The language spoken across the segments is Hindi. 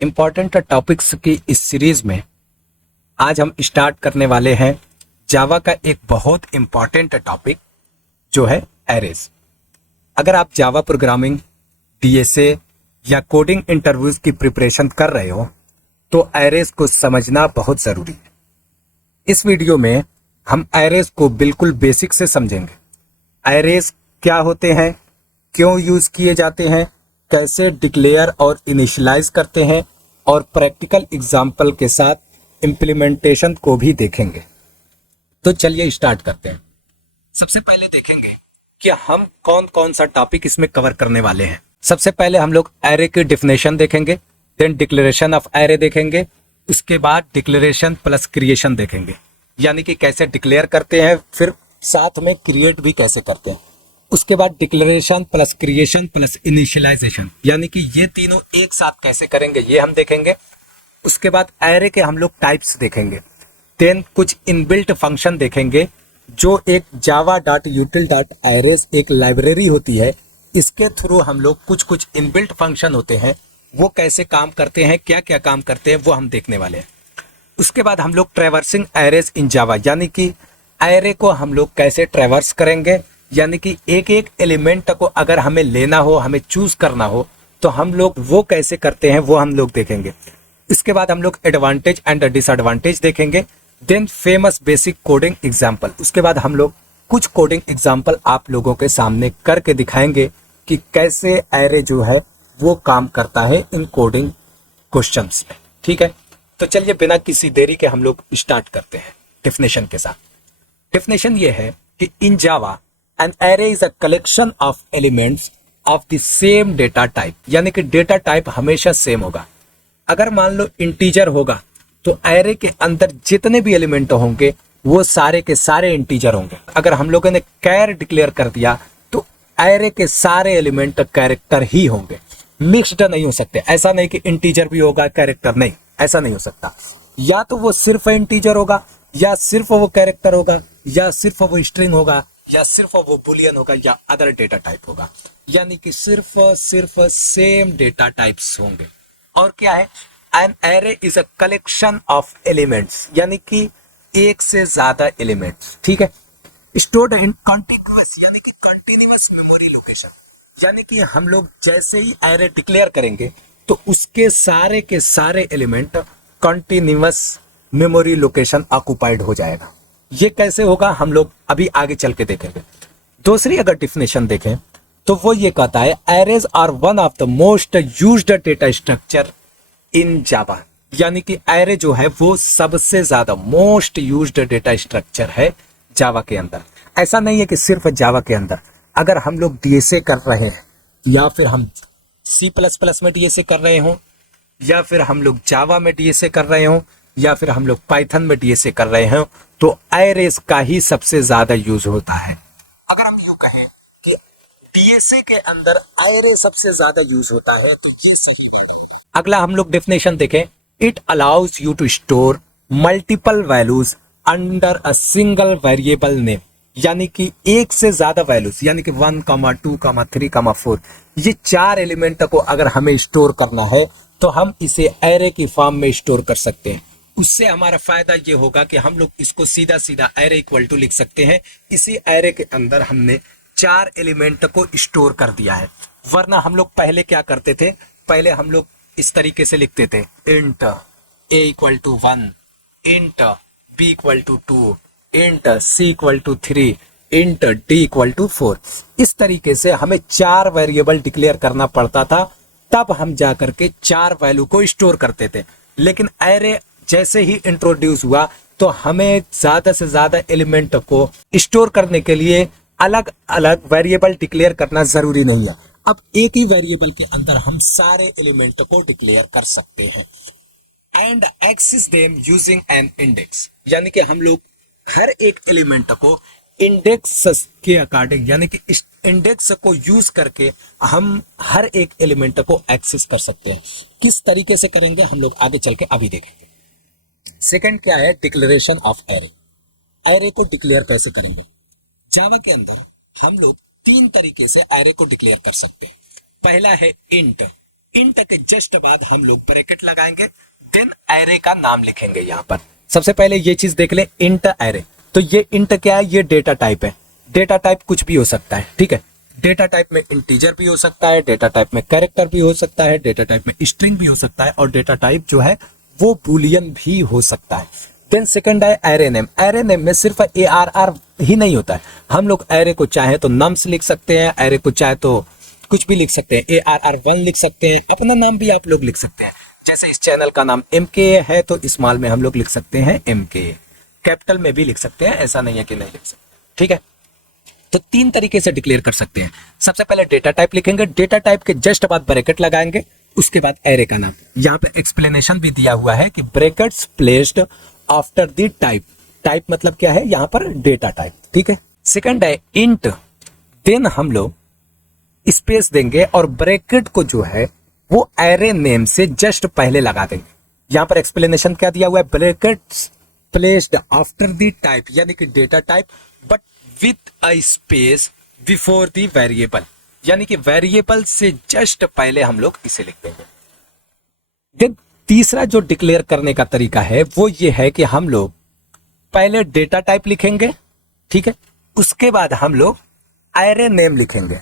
इम्पॉर्टेंट टॉपिक्स की इस सीरीज में आज हम स्टार्ट करने वाले हैं जावा का एक बहुत इम्पॉर्टेंट टॉपिक जो है एरेज। अगर आप जावा प्रोग्रामिंग, डीएसए या कोडिंग इंटरव्यूज की प्रिपरेशन कर रहे हो तो एरेज को समझना बहुत ज़रूरी है। इस वीडियो में हम एरेज को बिल्कुल बेसिक से समझेंगे। एरेज क्या होते हैं, क्यों यूज़ किए जाते हैं, कैसे डिक्लेयर और इनिशियलाइज करते हैं और प्रैक्टिकल एग्जाम्पल के साथ इम्प्लीमेंटेशन को भी देखेंगे। तो चलिए स्टार्ट करते हैं। सबसे पहले देखेंगे कि हम कौन कौन सा टॉपिक इसमें कवर करने वाले हैं। सबसे पहले हम लोग एरे की डिफिनेशन देखेंगे, देन डिक्लेरेशन ऑफ एरे देखेंगे, उसके बाद डिक्लेरेशन प्लस क्रिएशन देखेंगे, यानी कि कैसे डिक्लेयर करते हैं, फिर साथ में क्रिएट भी कैसे करते हैं। उसके बाद declaration plus creation plus initialisation, यानी कि ये तीनों एक साथ कैसे करेंगे ये हम देखेंगे। उसके बाद एरे के हम लोग टाइप्स देखेंगे, देन कुछ इनबिल्ट फंक्शन देखेंगे जो एक java.util.arrays एक लाइब्रेरी होती है, इसके थ्रू हम लोग कुछ इनबिल्ट फंक्शन होते हैं वो कैसे काम करते हैं, क्या क्या काम करते हैं वो हम देखने वाले हैं। उसके बाद हम लोग ट्रैवर्सिंग एरेज इन जावा, यानी कि एरे को हम लोग कैसे ट्रैवर्स करेंगे, यानी कि एक एक एलिमेंट को अगर हमें लेना हो, हमें चूज करना हो तो हम लोग वो कैसे करते हैं वो हम लोग देखेंगे। इसके बाद हम लोग एडवांटेज एंड डिसएडवांटेज देखेंगे, then famous basic coding example. उसके बाद हम लोग कुछ कोडिंग एग्जाम्पल आप लोगों के सामने करके दिखाएंगे कि कैसे एरे जो है वो काम करता है इन कोडिंग क्वेश्चंस में। ठीक है, तो चलिए बिना किसी देरी के हम लोग स्टार्ट करते हैं डेफिनेशन के साथ। डेफिनेशन ये है कि in Java an array is a collection of elements of the same data type, यानी कि डेटा टाइप हमेशा सेम होगा। अगर मान लो इंटीजर होगा तो एरे के अंदर जितने भी एलिमेंट होंगे वो सारे के सारे इंटीजर होंगे। अगर हम लोगों ने कैर डिक्लेयर कर दिया तो एरे के सारे एलिमेंट कैरेक्टर ही होंगे, मिक्स्ड नहीं हो सकते। ऐसा नहीं कि इंटीजर भी होगा कैरेक्टर नहीं, ऐसा नहीं हो सकता। या तो वो सिर्फ इंटीजर होगा, या सिर्फ वो कैरेक्टर होगा, या सिर्फ वो स्ट्रिंग होगा, या सिर्फ वो बुलियन होगा, या अदर डेटा टाइप होगा, यानी कि सिर्फ सेम डेटा टाइप्स होंगे। और क्या है, N array is a collection of elements, यानी कि एक से ज्यादा एलिमेंट्स। ठीक है, स्टोर्ड इन कॉन्टिन्यूअस, यानी कि कंटिन्यूअस मेमोरी लोकेशन, यानी कि हम लोग जैसे ही एरे डिक्लेयर करेंगे तो उसके सारे के सारे element continuous memory location occupied हो जाएगा। ये कैसे होगा हम लोग अभी आगे चल के देखेंगे। दूसरी अगर डिफिनेशन देखें तो वो ये कहता है arrays are one of the most used data structure in Java, यानी कि एरे जो है वो सबसे ज्यादा मोस्ट यूज्ड डेटा स्ट्रक्चर है जावा के अंदर। ऐसा नहीं है कि सिर्फ जावा के अंदर, अगर हम लोग डीएसए कर रहे हैं या फिर हम C++ में डीएसए कर रहे हो, या फिर हम लोग जावा में डीएसए कर रहे हो, या फिर हम लोग पाइथन में डीएसए कर रहे हो, तो एरेज का ही सबसे ज्यादा यूज होता है। अगर हम यूं कहें कि डीएसए के अंदर एरे सबसे ज्यादा यूज होता है तो ये सही है। अगला हम लोग डेफिनेशन देखें, it allows you to store multiple values under a single variable name, यानी कि एक से ज्यादा वैल्यूज, यानी कि 1, 2, 3, 4, ये 4 एलिमेंट को अगर हमें स्टोर करना है तो हम इसे एरे की फॉर्म में स्टोर कर सकते हैं। उससे हमारा फायदा ये होगा कि हम लोग इसको सीधा सीधा एरे इक्वल टू लिख सकते हैं। इसी एरे के अंदर हमने 4 एलिमेंट को स्टोर कर दिया है। वरना हम लोग पहले क्या करते थे, पहले हम लोग इस तरीके से लिखते थे, int a equal to 1, int b equal to 2, int c equal to 3, int d equal to 4। इस तरीके से हमें 4 वेरिएबल डिक्लेयर करना पड़ता था, तब हम जा करके 4 वैल्यू को स्टोर करते थे। लेकिन एरे जैसे ही इंट्रोड्यूस हुआ तो हमें ज्यादा से ज्यादा एलिमेंट को स्टोर करने के लिए अलग अलग वेरिएबल डिक्लेयर करना जरूरी नहीं है। अब एक ही वेरिएबल के अंदर हम सारे एलिमेंट को डिक्लेयर कर सकते हैं। And access them using an index, यानी कि हम लोग हर एक एलिमेंट को इंडेक्स के अकॉर्डिंग, यानी कि इस इंडेक्स को यूज करके हम हर एक एलिमेंट को एक्सेस कर सकते हैं। किस तरीके से करेंगे हम लोग आगे चल के अभी देखेंगे। सेकंड क्या है, डिक्लेरेशन ऑफ एरे। एरे को डिक्लेयर कैसे करेंगे। जावा के अंदर हम लोग 3 तरीके से एरे को डिक्लेयर कर सकते हैं। पहला है इंट। इंट के जस्ट बाद हम लोग ब्रैकेट लगाएंगे, देन एरे का नाम लिखेंगे। यहां पर सबसे पहले ये चीज देख ले, इंट एरे। तो ये इंट क्या है? ये डेटा टाइप है। डेटा टाइप कुछ भी हो सकता है, ठीक है। डेटा टाइप में इंटीजर भी हो सकता है, डेटा टाइप में कैरेक्टर भी हो सकता है, डेटा टाइप में स्ट्रिंग भी हो सकता है, और डेटा टाइप जो है वो बूलियन भी हो सकता है। देन सेकंड है एरे नेम। एरे नेम में सिर्फ ARR ही नहीं होता है, हम लोग एरे को चाहे तो नम्स लिख सकते हैं, एरे को चाहे तो कुछ भी लिख सकते हैं, ARR1 लिख सकते हैं, अपना नाम भी आप लोग लिख सकते हैं। जैसे इस चैनल का नाम MKA है तो स्मॉल में हम लोग लिख सकते हैं MKA, कैपिटल में भी लिख सकते हैं, ऐसा नहीं है कि नहीं लिख सकते, ठीक है। तो तीन तरीके से डिक्लेयर कर सकते हैं। सबसे पहले डेटा टाइप लिखेंगे, डेटा टाइप के जस्ट बाद ब्रैकेट लगाएंगे, उसके बाद एरे का नाम। यहाँ पे एक्सप्लेनेशन भी दिया हुआ है कि brackets placed after the type. Type मतलब क्या है? यहाँ पर डेटा टाइप, ठीक है। सेकंड है इंट, देन हम लोग स्पेस देंगे और ब्रैकेट को जो है वो एरे नेम से जस्ट पहले लगा देंगे। यहां पर एक्सप्लेनेशन क्या दिया हुआ है? Brackets placed after the type, यानी कि data type but with a space before the variable, यानी कि वेरिएबल से जस्ट पहले हम लोग इसे लिख देंगे। देन तीसरा जो डिक्लेयर करने का तरीका है वो ये है कि हम लोग पहले डेटा टाइप लिखेंगे, ठीक है, उसके बाद हम लोग एरे नेम लिखेंगे,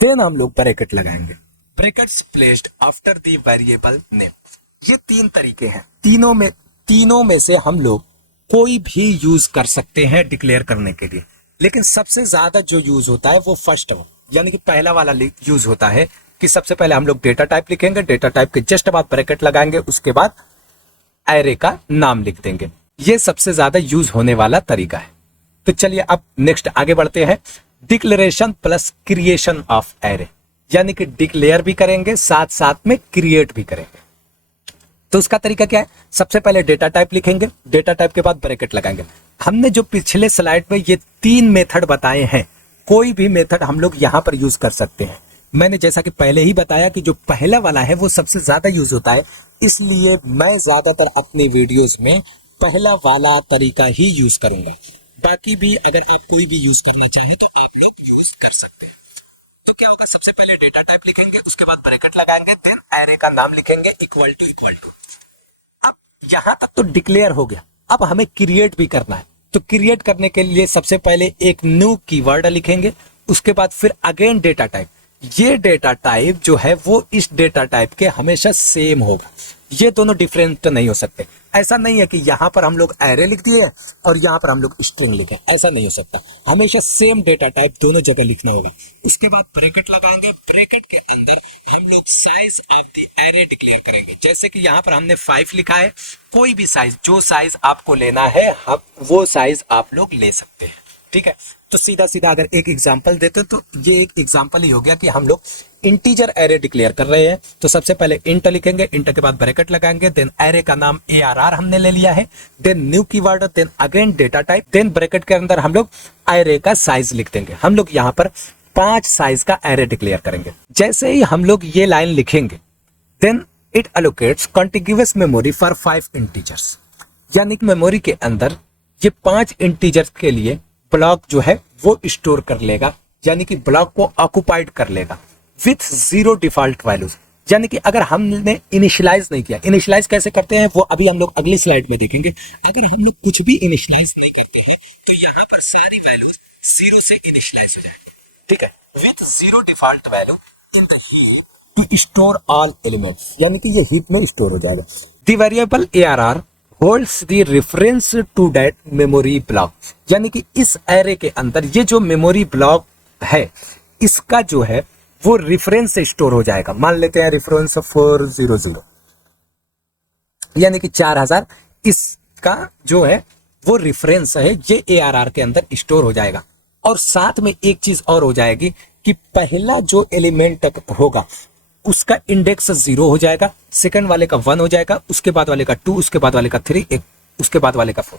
देन हम लोग ब्रैकेट लगाएंगे। Brackets placed after the variable name. ये तीन तरीके हैं, तीनों में से हम लोग कोई भी यूज कर सकते हैं डिक्लेयर करने के लिए, लेकिन सबसे ज्यादा जो यूज होता है वो फर्स्ट वन, यानी कि पहला वाला यूज होता है कि सबसे पहले हम लोग डेटा टाइप लिखेंगे, डेटा टाइप के जस्ट बाद ब्रैकेट लगाएंगे, उसके बाद एरे का नाम लिख देंगे। ये सबसे ज्यादा यूज होने वाला तरीका है। तो चलिए अब नेक्स्ट आगे बढ़ते हैं। Declaration plus creation of array, यानी कि डिक्लेयर भी करेंगे साथ साथ में क्रिएट भी करेंगे। तो उसका तरीका क्या है? सबसे पहले डेटा टाइप लिखेंगे, डेटा टाइप के बाद ब्रैकेट लगाएंगे। हमने जो पिछले स्लाइड में ये तीन मेथड बताए हैं, कोई भी मेथड हम लोग यहां पर यूज कर सकते हैं। मैंने जैसा कि पहले ही बताया कि जो पहला वाला है वो सबसे ज्यादा यूज होता है, इसलिए मैं ज्यादातर अपने वीडियोस में पहला वाला तरीका ही यूज करूंगा। बाकी भी अगर आप कोई भी यूज करना चाहें तो आप लोग यूज कर सकते हैं। तो क्या होगा? सबसे पहले डेटा टाइप लिखेंगे, उसके बाद ब्रैकेट लगाएंगे, देन एरे का नाम लिखेंगे इक्वल टू। अब यहां तक तो डिक्लेयर हो गया, अब हमें क्रिएट भी करना है। तो क्रिएट करने के लिए सबसे पहले एक न्यू कीवर्ड लिखेंगे, उसके बाद फिर अगेन डेटा टाइप। ये डेटा टाइप जो है वो इस डेटा टाइप के हमेशा सेम होगा, ये दोनों डिफरेंट नहीं हो सकते। ऐसा नहीं है कि यहां पर हम लोग एरे लिख दिए और यहां पर हम लोग स्ट्रिंग लिखें, ऐसा नहीं हो सकता। हमेशा सेम डेटा टाइप दोनों जगह लिखना होगा। उसके बाद ब्रैकेट लगाएंगे, ब्रैकेट के अंदर हम लोग size of the array declare करेंगे। जैसे कि यहां पर हमने 5 लिखा है, कोई भी साइज, जो साइज आपको लेना है वो साइज आप लोग ले सकते हैं, ठीक है। तो सीधा सीधा अगर एक एग्जांपल देते तो ये एक एग्जांपल ही हो गया कि हम लोग इंटीजर एरे डिक्लेयर कर रहे हैं। तो सबसे पहले इंट लिखेंगे, इंट के बाद ब्रैकेट लगाएंगे, देन एरे का नाम ARR हमने ले लिया है, then new keyword, then again data type, then bracket के अंदर हम लोग एरे का साइज लिख देंगे। हम लोग यहाँ पर 5 साइज का एरे डिक्लेयर करेंगे। जैसे ही हम लोग ये लाइन लिखेंगे, then it allocates contiguous memory for 5 integers, यानी कि मेमोरी के अंदर ये 5 इंटीजर्स के लिए ब्लॉक जो है वो स्टोर कर लेगा, यानी कि ब्लॉक को ऑक्युपाइड कर लेगा विथ 0 डिफॉल्ट वैल्यूज। यानी कि अगर हमने इनिशियलाइज नहीं किया, इनिशियलाइज कैसे करते हैं वो अभी हम लोग अगली स्लाइड में देखेंगे। अगर हम लोग कुछ भी इनिशियलाइज नहीं करते हैं तो यहाँ पर सारी वैल्यूज 0 से इनिशियलाइज हो जाएगी, ठीक है, with 0 default value in the heap to store all elements, यानी कि ये हीप में स्टोर हो जाएगा। The variable ARR holds the reference to that memory block, यानी कि इस एरे के अंदर ये जो मेमोरी ब्लॉक है इसका जो है वो रेफरेंस से स्टोर हो जाएगा। मान लेते हैं रेफरेंस 400, यानी कि 4000, इसका जो है वो रेफरेंस है, ये ARR के अंदर स्टोर हो जाएगा। और साथ में एक चीज और हो जाएगी कि पहला जो एलिमेंट होगा उसका इंडेक्स 0 हो जाएगा, सेकंड वाले का 1 हो जाएगा, उसके बाद वाले का 2, उसके बाद वाले का 3, उसके बाद वाले का 4।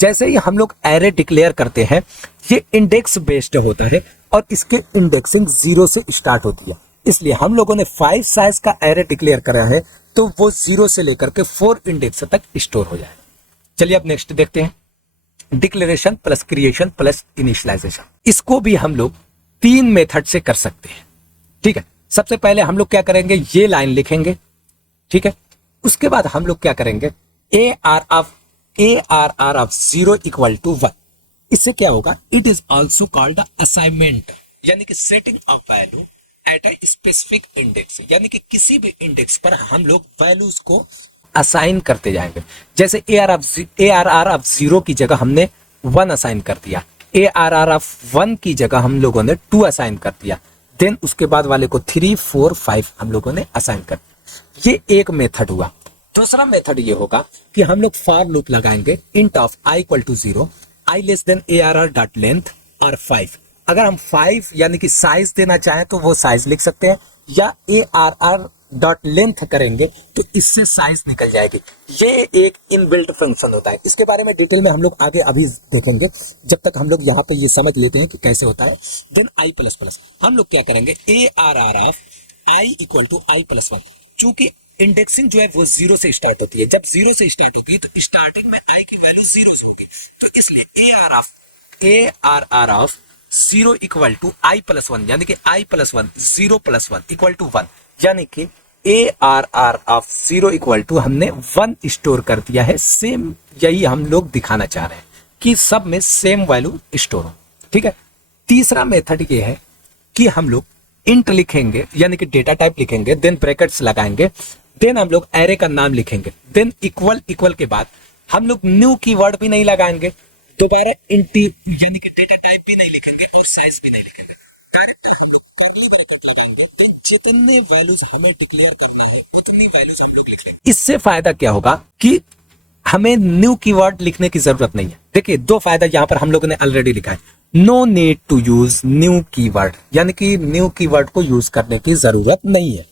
जैसे ही हम लोग एरे डिक्लेयर करते हैं ये इंडेक्स बेस्ड होता है और इसके इंडेक्सिंग 0 से स्टार्ट होती है, इसलिए हम लोगों ने 5 साइज का एरे डिक्लेयर करा है तो वो 0 से लेकर के 4 इंडेक्स तक स्टोर हो जाए। चलिए अब नेक्स्ट देखते हैं, declaration plus creation plus initialisation. इसको भी हम लोग 3 मेथड से कर सकते हैं, ठीक है। सबसे पहले हम लोग क्या करेंगे, ये लाइन लिखेंगे, ठीक है। उसके बाद हम लोग क्या करेंगे, ARR ऑफ 0 इक्वल टू 1। इससे क्या होगा, it is also called assignment, यानी कि setting of value at a specific index, यानी कि किसी भी इंडेक्स पर हम लोग वैल्यूज को असाइन करते जाएंगे। जैसे ARR ऑफ 0 की जगह हमने 1 असाइन कर दिया, ARR ऑफ 1 की जगह हम लोगों ने 2 असाइन कर दिया, देन उसके बाद वाले को 3, 4, 5 हम लोगों ने असाइन कर दिया। ये एक मेथड हुआ। दूसरा मेथड ये होगा कि हम लोग फॉर लूप लगाएंगे, int of i equal to 0, i less than ARR dot length और 5। अगर हम 5 यानी कि साइज देना चाहें तो वो साइज लिख सकते हैं, या ARR डॉट लेंथ करेंगे तो इससे साइज निकल जाएगी। ये एक इनबिल्ट फंक्शन होता है, इसके बारे में डिटेल में हम लोग आगे अभी देखेंगे। जब तक हम लोग यहाँ पे ये समझ लेते हैं कि कैसे होता है, देन i प्लस प्लस हम लोग क्या करेंगे, ARR of i equal to i plus 1। चूंकि इंडेक्सिंग जो है वो 0 से स्टार्ट होती है, जब 0 से स्टार्ट होती है तो स्टार्टिंग में i की वैल्यू 0 से होगी, तो इसलिए ARR of 0 equal to i plus 1, यानी कि i plus 1 0 plus 1 equal to 1, यानी कि ARR ऑफ 0 इक्वल टू हमने 1 स्टोर कर दिया है। सेम यही हम लोग दिखाना चाह रहे हैं कि सब में सेम वैल्यू स्टोर हो, ठीक है। तीसरा मेथड ये है कि हम लोग इंट लिखेंगे, यानी कि डेटा टाइप लिखेंगे, देन ब्रैकेट्स लगाएंगे, देन हम लोग एरे का नाम लिखेंगे, देन इक्वल इक्वल के बाद हम लोग न्यू कीवर्ड भी नहीं लगाएंगे, दोबारा इंट यानी कि डेटा टाइप भी नहीं लिखेंगे और साइज भी नहीं लिखेंगे, डायरेक्ट हम लोग कर्ली ब्रैकेट लगाएंगे, देन जितने वैल्यूज हमें डिक्लेयर करना है उतनी वैल्यूज हम लोग लिख लेंगे। इससे फायदा क्या होगा कि हमें न्यू कीवर्ड लिखने की जरूरत नहीं है। देखिए, दो फायदा यहां पर हम लोगों ने ऑलरेडी लिखा है, no need to use new keyword, यानी कि न्यू कीवर्ड को यूज करने की जरूरत नहीं है।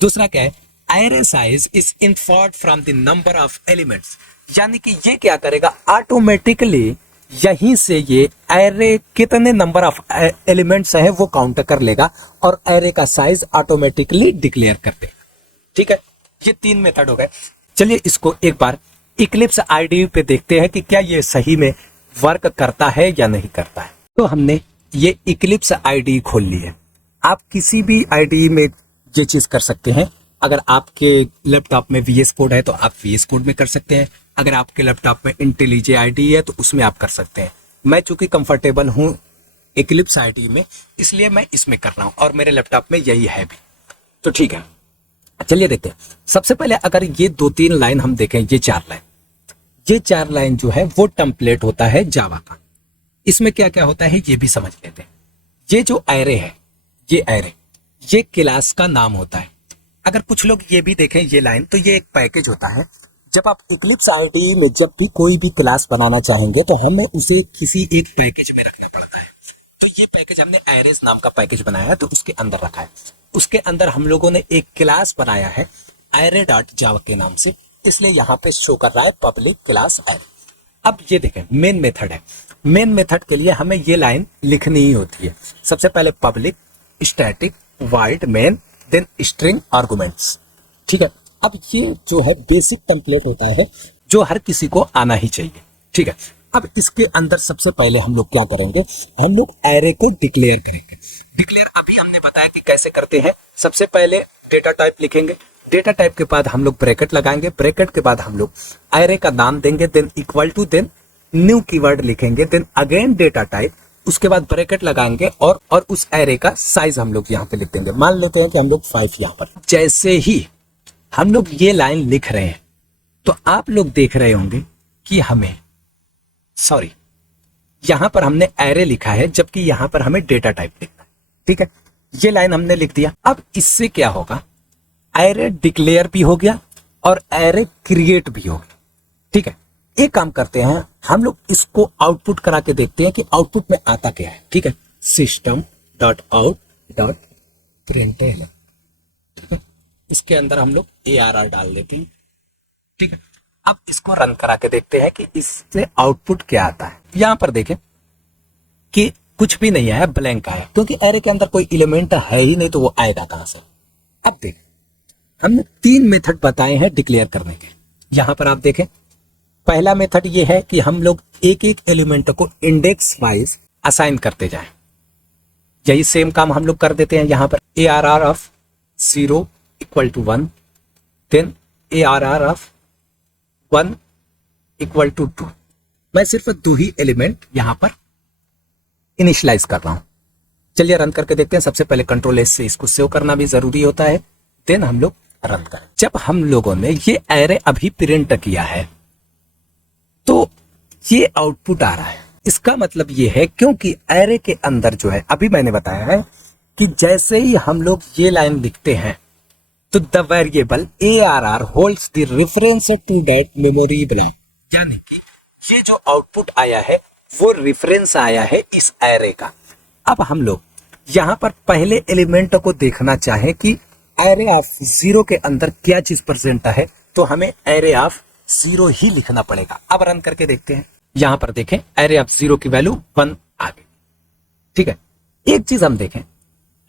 दूसरा क्या है, array size is inferred from the number of elements, यानी कि ये क्या करेगा, ऑटोमेटिकली यहीं से ये एरे कितने नंबर ऑफ एलिमेंट्स है वो काउंट कर लेगा और एरे का साइज ऑटोमेटिकली डिक्लेयर कर देगा, ठीक है। ये 3 मेथड हो गए। चलिए इसको एक बार इक्लिप्स आईडी पे देखते हैं कि क्या ये सही में वर्क करता है या नहीं करता है। तो हमने ये इक्लिप्स आईडी खोल ली है। आप किसी भी आईडी में ये चीज कर सकते हैं। अगर आपके लैपटॉप में VS कोड है तो आप VS कोड में कर सकते हैं, अगर आपके लैपटॉप में IntelliJ आईडी है तो उसमें आप कर सकते हैं। मैं चूंकि कंफर्टेबल हूं इक्लिप्स आईडी में, इसलिए मैं इसमें कर रहा हूं और मेरे लैपटॉप में यही है भी, तो ठीक है। चलिए देखते हैं। सबसे पहले अगर ये 2-3 लाइन हम देखें, ये 4 लाइन जो है वो टेम्पलेट होता है जावा का। इसमें क्या क्या होता है ये भी समझ लेते हैं। ये जो एरे है, ये एरे ये क्लास का नाम होता है। अगर कुछ लोग ये भी देखें ये लाइन, तो ये एक पैकेज होता है। जब आप इक्लिप्स आईडी में जब भी कोई भी क्लास बनाना चाहेंगे तो हमें उसे किसी एक पैकेज में रखना पड़ता है। तो ये पैकेज हमने एरेस नाम का पैकेज बनाया है, तो उसके अंदर रखा है। उसके अंदर हम लोगों ने एक क्लास बनाया है array.java के नाम से, इसलिए यहाँ पे शो कर रहा है पब्लिक क्लास एरे। अब ये देखें, मेन मेथड है। मेन मेथड के लिए हमें ये लाइन लिखनी ही होती है। सबसे पहले public static void main, then string arguments, ठीक है। अब ये जो है बेसिक टेम्पलेट होता है जो हर किसी को आना ही चाहिए, ठीक है। अब इसके अंदर सबसे पहले हम लोग क्या करेंगे, हम लोग एरे को डिक्लेयर करेंगे। डिक्लेयर अभी हमने बताया कि कैसे करते हैं। सबसे पहले डेटा टाइप लिखेंगे, डेटा टाइप के बाद हम लोग ब्रैकेट लगाएंगे, ब्रैकेट के बाद हम लोग एरे का नाम देंगे, then equal to, then new keyword लिखेंगे, देन अगेन डेटा टाइप, उसके बाद ब्रैकेट लगाएंगे और उस एरे का साइज हम लोग यहाँ पे लिख देंगे। मान लेते हैं कि हम लोग 5 यहाँ पर। जैसे ही हम लोग ये लाइन लिख रहे हैं तो आप लोग देख रहे होंगे कि हमें यहां पर हमने एरे लिखा है जबकि यहां पर हमें डेटा टाइप लिखना है, ठीक है। ये लाइन हमने लिख दिया। अब इससे क्या होगा, एरे डिक्लेयर भी हो गया और एरे क्रिएट भी हो गया, ठीक है। एक काम करते हैं, हम लोग इसको आउटपुट करा के देखते हैं कि आउटपुट में आता क्या है, ठीक है। system.out.println, ठीक है। इसके अंदर हम लोग ARR डाल देते हैं, ठीक है। अब इसको रन करा के देखते हैं कि इससे आउटपुट क्या आता है। यहां पर देखें कि कुछ भी नहीं आया, ब्लैंक आया, क्योंकि एरे के अंदर कोई एलिमेंट है ही नहीं, तो वो आएगा कहां से। अब देख, हमने 3 मेथड बताए हैं डिक्लेयर करने के। यहां पर आप देखें, पहला मेथड ये है कि हम लोग एक एक एलिमेंट को इंडेक्स वाइज असाइन करते जाएं। यही सेम काम हम लोग कर देते हैं यहां पर। ARR of 0 equal to 1, then ARR of 1 equal to 2। मैं सिर्फ 2 ही एलिमेंट यहां पर इनिशियलाइज कर रहा हूं। चलिए रन करके देखते हैं। सबसे पहले कंट्रोल एस से इसको सेव करना भी जरूरी होता है, देन हम लोग रन करें। जब हम लोगों ने ये एरे अभी प्रिंट किया है तो ये आउटपुट आ रहा है। इसका मतलब ये है क्योंकि एरे के अंदर जो है, अभी मैंने बताया है कि जैसे ही हम लोग ये लाइन लिखते हैं तो the variable ARR holds the reference to that memory block, यानी कि ये जो आउटपुट आया है वो रेफरेंस आया है इस एरे का। अब हम लोग यहां पर पहले एलिमेंट को देखना चाहें कि एरे ऑफ 0 के अंदर क्या चीज प्रेजेंट है, तो हमें एरे ऑफ 0 ही लिखना पड़ेगा। अब रन करके देखते हैं। यहां पर देखें एरे ऑफ 0 की वैल्यू 1 आ गई। ठीक है, एक चीज हम देखें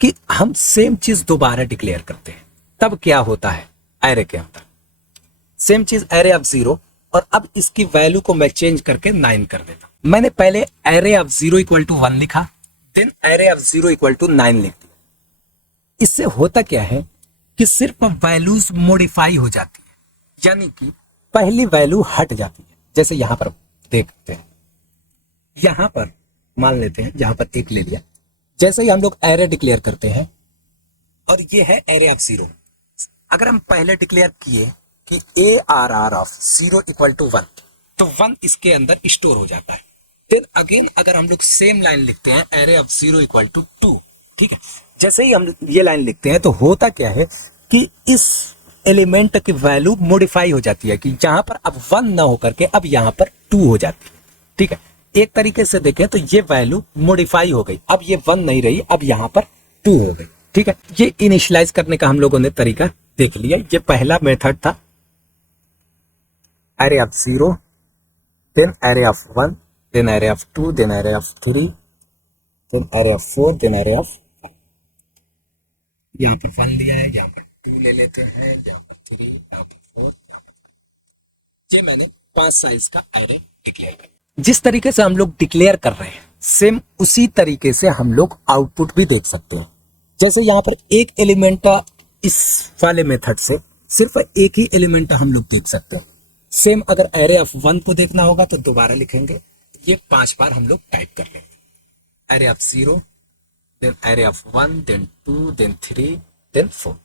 कि हम सेम चीज दोबारा डिक्लेयर करते हैं तब क्या होता है एरे के अंदर। सेम चीज एरे ऑफ 0, और अब इसकी वैल्यू को मैं चेंज करके 9 कर देता हूं। मैंने पहले एरे ऑफ 0 इक्वल टू 1 लिखा, then array of 0 equal to 9 लिख दिया। इससे होता क्या है कि सिर्फ वैल्यूज मॉडिफाई हो जाती है, यानी कि पहली वैल्यू हट जाती है। जैसे यहां पर देखते हैं, यहां पर मान लेते हैं, यहां पर 1 ले लिया। जैसे ही हम लोग एरे डिक्लेयर करते हैं और ये है एरे ऑफ 0, अगर हम पहले डिक्लेयर किए कि ARR ऑफ 0 इक्वल टू 1, तो 1 इसके अंदर स्टोर हो जाता है। देन अगेन अगर हम लोग सेम लाइन लिखते हैं एरे ऑफ 0 इक्वल टू 2, ठीक है, जैसे ही हम ये लाइन लिखते हैं तो होता क्या है कि इस एलिमेंट की वैल्यू मॉडिफाई हो जाती है, कि जहां पर अब 1 ना होकर के अब यहां पर 2 हो जाती है। ठीक है, एक तरीके से देखें तो ये वैल्यू मॉडिफाई हो गई, अब ये 1 नहीं रही, अब यहां पर 2 हो गई। ठीक है, ये इनिशियलाइज करने का हम लोगों ने तरीका देख लिया। ये पहला मेथड था array of 0, then array of 1, then array of 2, then array of 3, then array of 4, then array of 5। यहां पर 1 लिया है, यहां पर 2 ले लेते हैं, यहां पर 3, यहां पर 4, यहां पर 5। ये मैंने 5 साइज का एरे डिक्लेयर किया। जिस तरीके से हम लोग डिक्लेयर कर रहे हैं सेम उसी तरीके से हम लोग आउटपुट भी देख सकते हैं। जैसे यहां पर एक एलिमेंट इस वाले मेथड से सिर्फ एक ही एलिमेंट हम लोग देख सकते हैं। सेम अगर एरे ऑफ 1 को देखना होगा तो दोबारा लिखेंगे, ये 5 बार हम लोग टाइप कर लेंगे। Array of 0, then array of 1, then 2, then 3, then 4।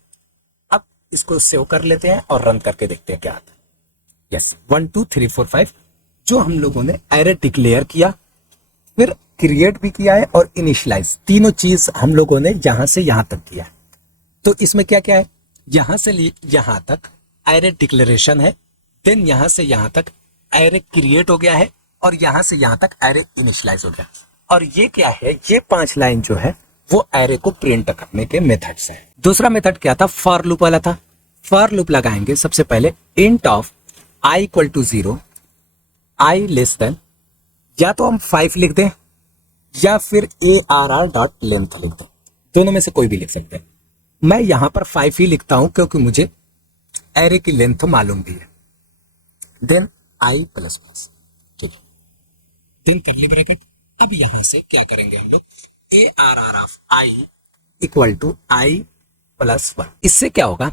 अब इसको सेव कर लेते हैं और रन करके देखते हैं क्या आता है। यस, 1 2 3 4 5 जो हम लोगों ने एरे डिक्लेयर किया, फिर क्रिएट भी किया है और इनिशियलाइज, तीनों चीज हम लोगों ने यहां से यहां तक किया है। तो इसमें क्या क्या है, यहां से यहां तक एरे डिक्लेरेशन है, देन यहां से यहां तक एरे क्रिएट हो गया है, और यहां से यहां तक एरे इनिशियलाइज हो गया। और ये क्या है, ये 5 लाइन जो है वो एरे को प्रिंट करने के मेथड्स है। दूसरा मेथड क्या था, फॉर लूप वाला था। फॉर लूप लगाएंगे सबसे पहले int of i equal to 0, i less than, या तो हम 5 लिख दें या फिर ARR डॉट लेंथ लिख दें, दोनों में से कोई भी लिख सकते हैं। मैं यहां पर 5 ही लिखता हूं क्योंकि मुझे एरे की लेंथ मालूम भी है। देन i प्लस प्लस, ठीक है, देन कर्ली ब्रैकेट। अब यहां से क्या करेंगे हम लोग, ARR of i equal to i plus 1। इससे क्या होगा,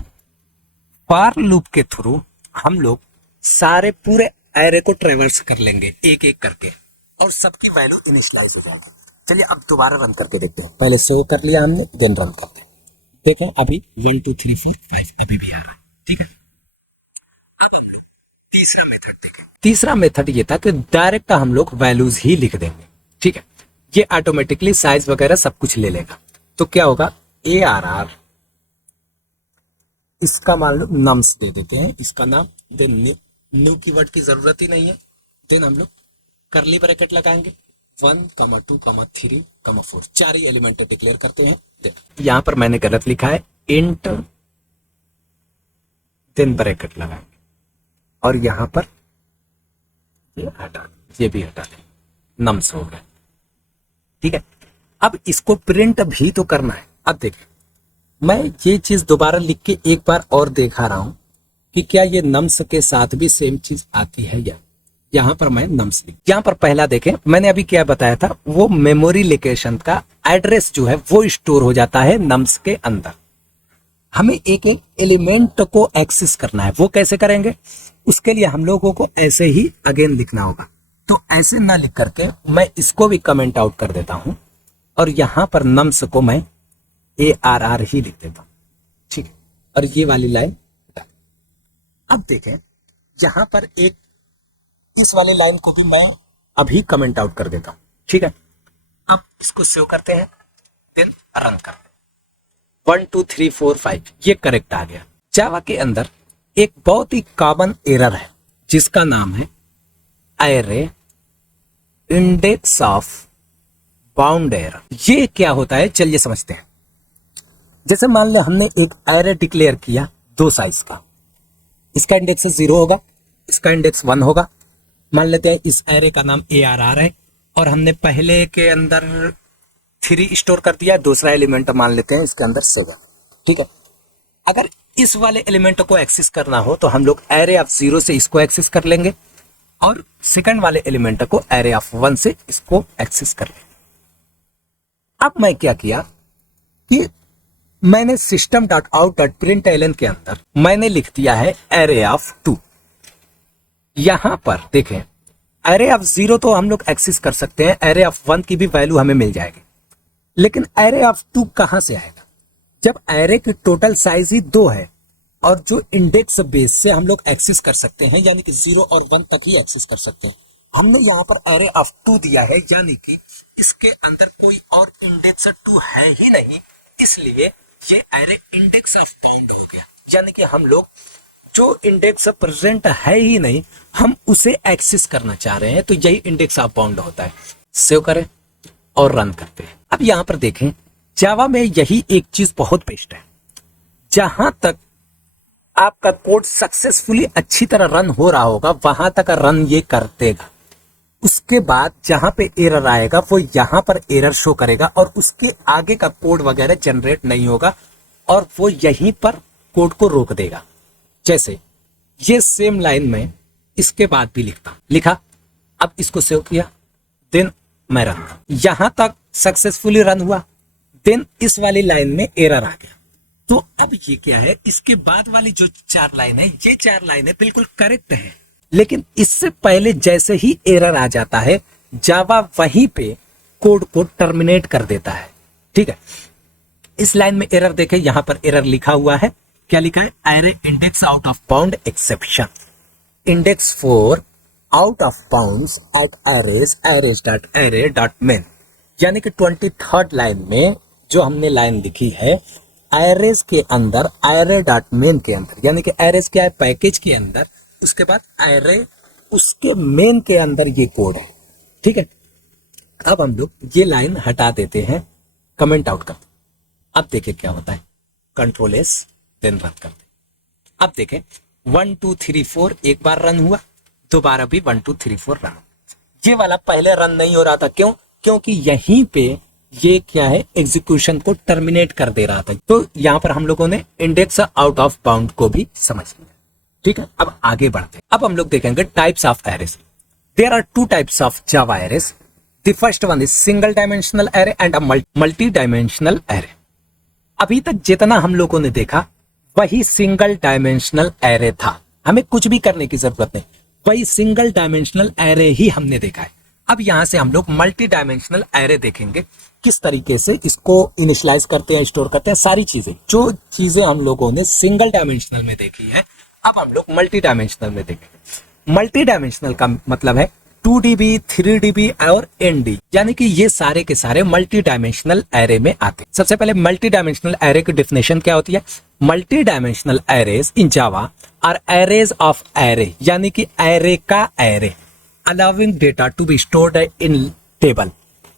फॉर लूप के थ्रू हम लोग सारे पूरे एरे को ट्रेवर्स कर लेंगे एक एक करके, और सबकी वैल्यू इनिशियलाइज हो जाएगी। चलिए अब दोबारा रन करके देखते हैं। पहले सेव कर लिया हमने, देन रन करते हैं। देखें अभी 1 2 3 4 5 अभी भी आ रहा है। ठीक है, अब हम तीसरा मेथड देखें। तीसरा मेथड ये था कि डायरेक्ट हम लोग वैल्यूज ही लिख देंगे। ठीक है, ये ऑटोमेटिकली साइज वगैरह सब कुछ ले लेगा। तो क्या होगा, ARR, इसका मान लो नम्स दे देते हैं, इसका नाम, देन न्यू कीवर्ड की जरूरत ही नहीं है। देन हम लोग कर्ली ब्रैकेट लगाएंगे, 1 2 3 4, 4 ही एलिमेंट डिक्लेयर करते हैं। यहां पर मैंने गलत लिखा है, इंट देन ब्रैकेट लगाएंगे, और यहां पर ये हटा, ये भी हटा दें, नम्स हो गए। ठीक है, अब इसको प्रिंट भी तो करना है। अब देखिए, मैं ये चीज दोबारा लिख के एक बार और दिखा रहा हूं कि क्या ये नम्स के साथ भी सेम चीज आती है या। यहां पर मैं नम्स लिख, यहां पर पहला देखें, मैंने अभी क्या बताया था, वो मेमोरी लोकेशन का एड्रेस जो है वो स्टोर हो जाता है नम्स के अंदर। हमें एक एक एलिमेंट को एक्सेस करना है। वो कैसे करेंगे? उसके लिए हम लोगों को ऐसे ही अगेन लिखना होगा। तो ऐसे ना लिख करके मैं इसको भी कमेंट आउट कर देता हूं और यहां पर नम्स को मैं ARR ही लिख देता हूं, ठीक है। और ये वाली लाइन, अब देखें यहां पर एक इस वाली लाइन को भी मैं अभी कमेंट आउट कर देता हूं, ठीक है। अब इसको सेव करते हैं, देन रन करते हैं। 1 2 3 4 5 ये करेक्ट आ गया। जावा के अंदर एक बहुत ही कॉमन एरर है जिसका नाम है array index of bound error. ये क्या होता है चलिए समझते हैं। जैसे मान ले हमने एक एरे डिक्लेयर किया 2 साइज का, इसका इंडेक्स 0 होगा, इसका इंडेक्स 1 होगा। मान लेते हैं इस एरे का नाम ARR है और हमने पहले के अंदर 3 स्टोर कर दिया, दूसरा एलिमेंट मान लेते हैं इसके अंदर 7, ठीक है। अगर इस वाले एलिमेंट को एक्सेस करना हो तो हम लोग एरे ऑफ 0 से इसको एक्सेस कर लेंगे और सेकंड वाले एलिमेंट को एरे ऑफ 1 से इसको एक्सेस कर लेंगे। अब मैं क्या किया कि मैंने system.out.println के अंदर मैंने लिख दिया है एरे ऑफ 2। यहां पर देखें एरे ऑफ 0 तो हम लोग एक्सेस कर सकते हैं, एरे ऑफ 1 की भी वैल्यू हमें मिल जाएगी, लेकिन एरे ऑफ 2 कहां से आएगा? जब एरे की टोटल साइज ही 2 है और जो इंडेक्स बेस से हम लोग एक्सेस कर सकते हैं, यानी कि 0 और 1 तक ही एक्सेस कर सकते हैं। हमने यहाँ पर एरे ऑफ 2 दिया है, यानी कि इसके अंदर कोई और इंडेक्स 2 है ही नहीं, इसलिए ये एरे इंडेक्स ऑफ बाउंड हो गया। यानी कि हम लोग जो इंडेक्स प्रेजेंट है ही नहीं, हम उसे एक्सेस करना चाह रहे हैं, तो यही इंडेक्स ऑफ बाउंड होता है। सेव करें और रन करते हैं। अब यहां पर देखें जावा में यही एक चीज बहुत बेस्ट है, जहां तक आपका कोड सक्सेसफुली अच्छी तरह रन हो रहा होगा वहां तक रन ये कर देगा। उसके बाद जहां पे एरर आएगा वो यहां पर एरर शो करेगा और उसके आगे का कोड वगैरह जनरेट नहीं होगा और वो यहीं पर कोड को रोक देगा। जैसे ये सेम लाइन में इसके बाद भी लिखा, अब इसको सेव किया, देन मैं रन, यहां तक सक्सेसफुली रन हुआ, देन इस वाली लाइन में एरर आ गया। तो अब ये क्या है, इसके बाद वाली जो 4 लाइन है, ये 4 लाइनें बिल्कुल करेक्ट है, लेकिन इससे पहले जैसे ही एरर आ जाता है जावा वहीं पे कोड को टर्मिनेट कर देता है, ठीक है। इस लाइन में एरर देखें, यहां पर एरर लिखा हुआ है, क्या लिखा है? Array index out of bound exception, index 4 out of bounds at arrays यानी कि 23rd लाइन में जो हमने लाइन लिखी है एरेज के अंदर, array.main के अंदर, यानी कि एरेज क्या है? पैकेज के अंदर, उसके बाद एरे उसके मेन के अंदर ये कोड है, ठीक है। अब हम लोग ये लाइन हटा देते हैं, कमेंट आउट करते। अब देखिए क्या होता है, कंट्रोल एस देन रन करते। अब देखें 1 2 3 4 एक बार रन हुआ, दोबारा भी 1 2 3 4 रन। ये वाला पहले रन नहीं हो रहा था, क्यों? क्योंकि यहीं पे ये क्या है, एग्जीक्यूशन को टर्मिनेट कर दे रहा था। तो यहां पर हम लोगों ने इंडेक्स आउट ऑफ बाउंड को भी समझ लिया, ठीक है। अब आगे बढ़ते हैं। अब हम लोग देखेंगे types of arrays. There are 2 types of Java arrays. The first one is single dimensional array and a multi dimensional array. अभी तक जितना हम लोगों ने देखा वही सिंगल डायमेंशनल एरे था, हमें कुछ भी करने की जरूरत नहीं, वही सिंगल डायमेंशनल एरे ही हमने देखा है। अब यहां से हम लोग मल्टी डायमेंशनल एरे देखेंगे, किस तरीके से इसको इनिशियलाइज करते हैं, स्टोर करते हैं, सारी चीजें, जो चीजें हम लोगों ने सिंगल डायमेंशनल में देखी है अब हम लोग मल्टी डायमेंशनल में देखेंगे। मल्टी डायमेंशनल का मतलब है 2DB, 3DB और ND, यानी कि ये सारे के सारे मल्टी डायमेंशनल एरे में आते हैं। सबसे पहले मल्टी डायमेंशनल एरे की डेफिनेशन क्या होती है? Multi dimensional arrays in Java are arrays of array, यानी कि एरे का एरे, allowing data to be stored in table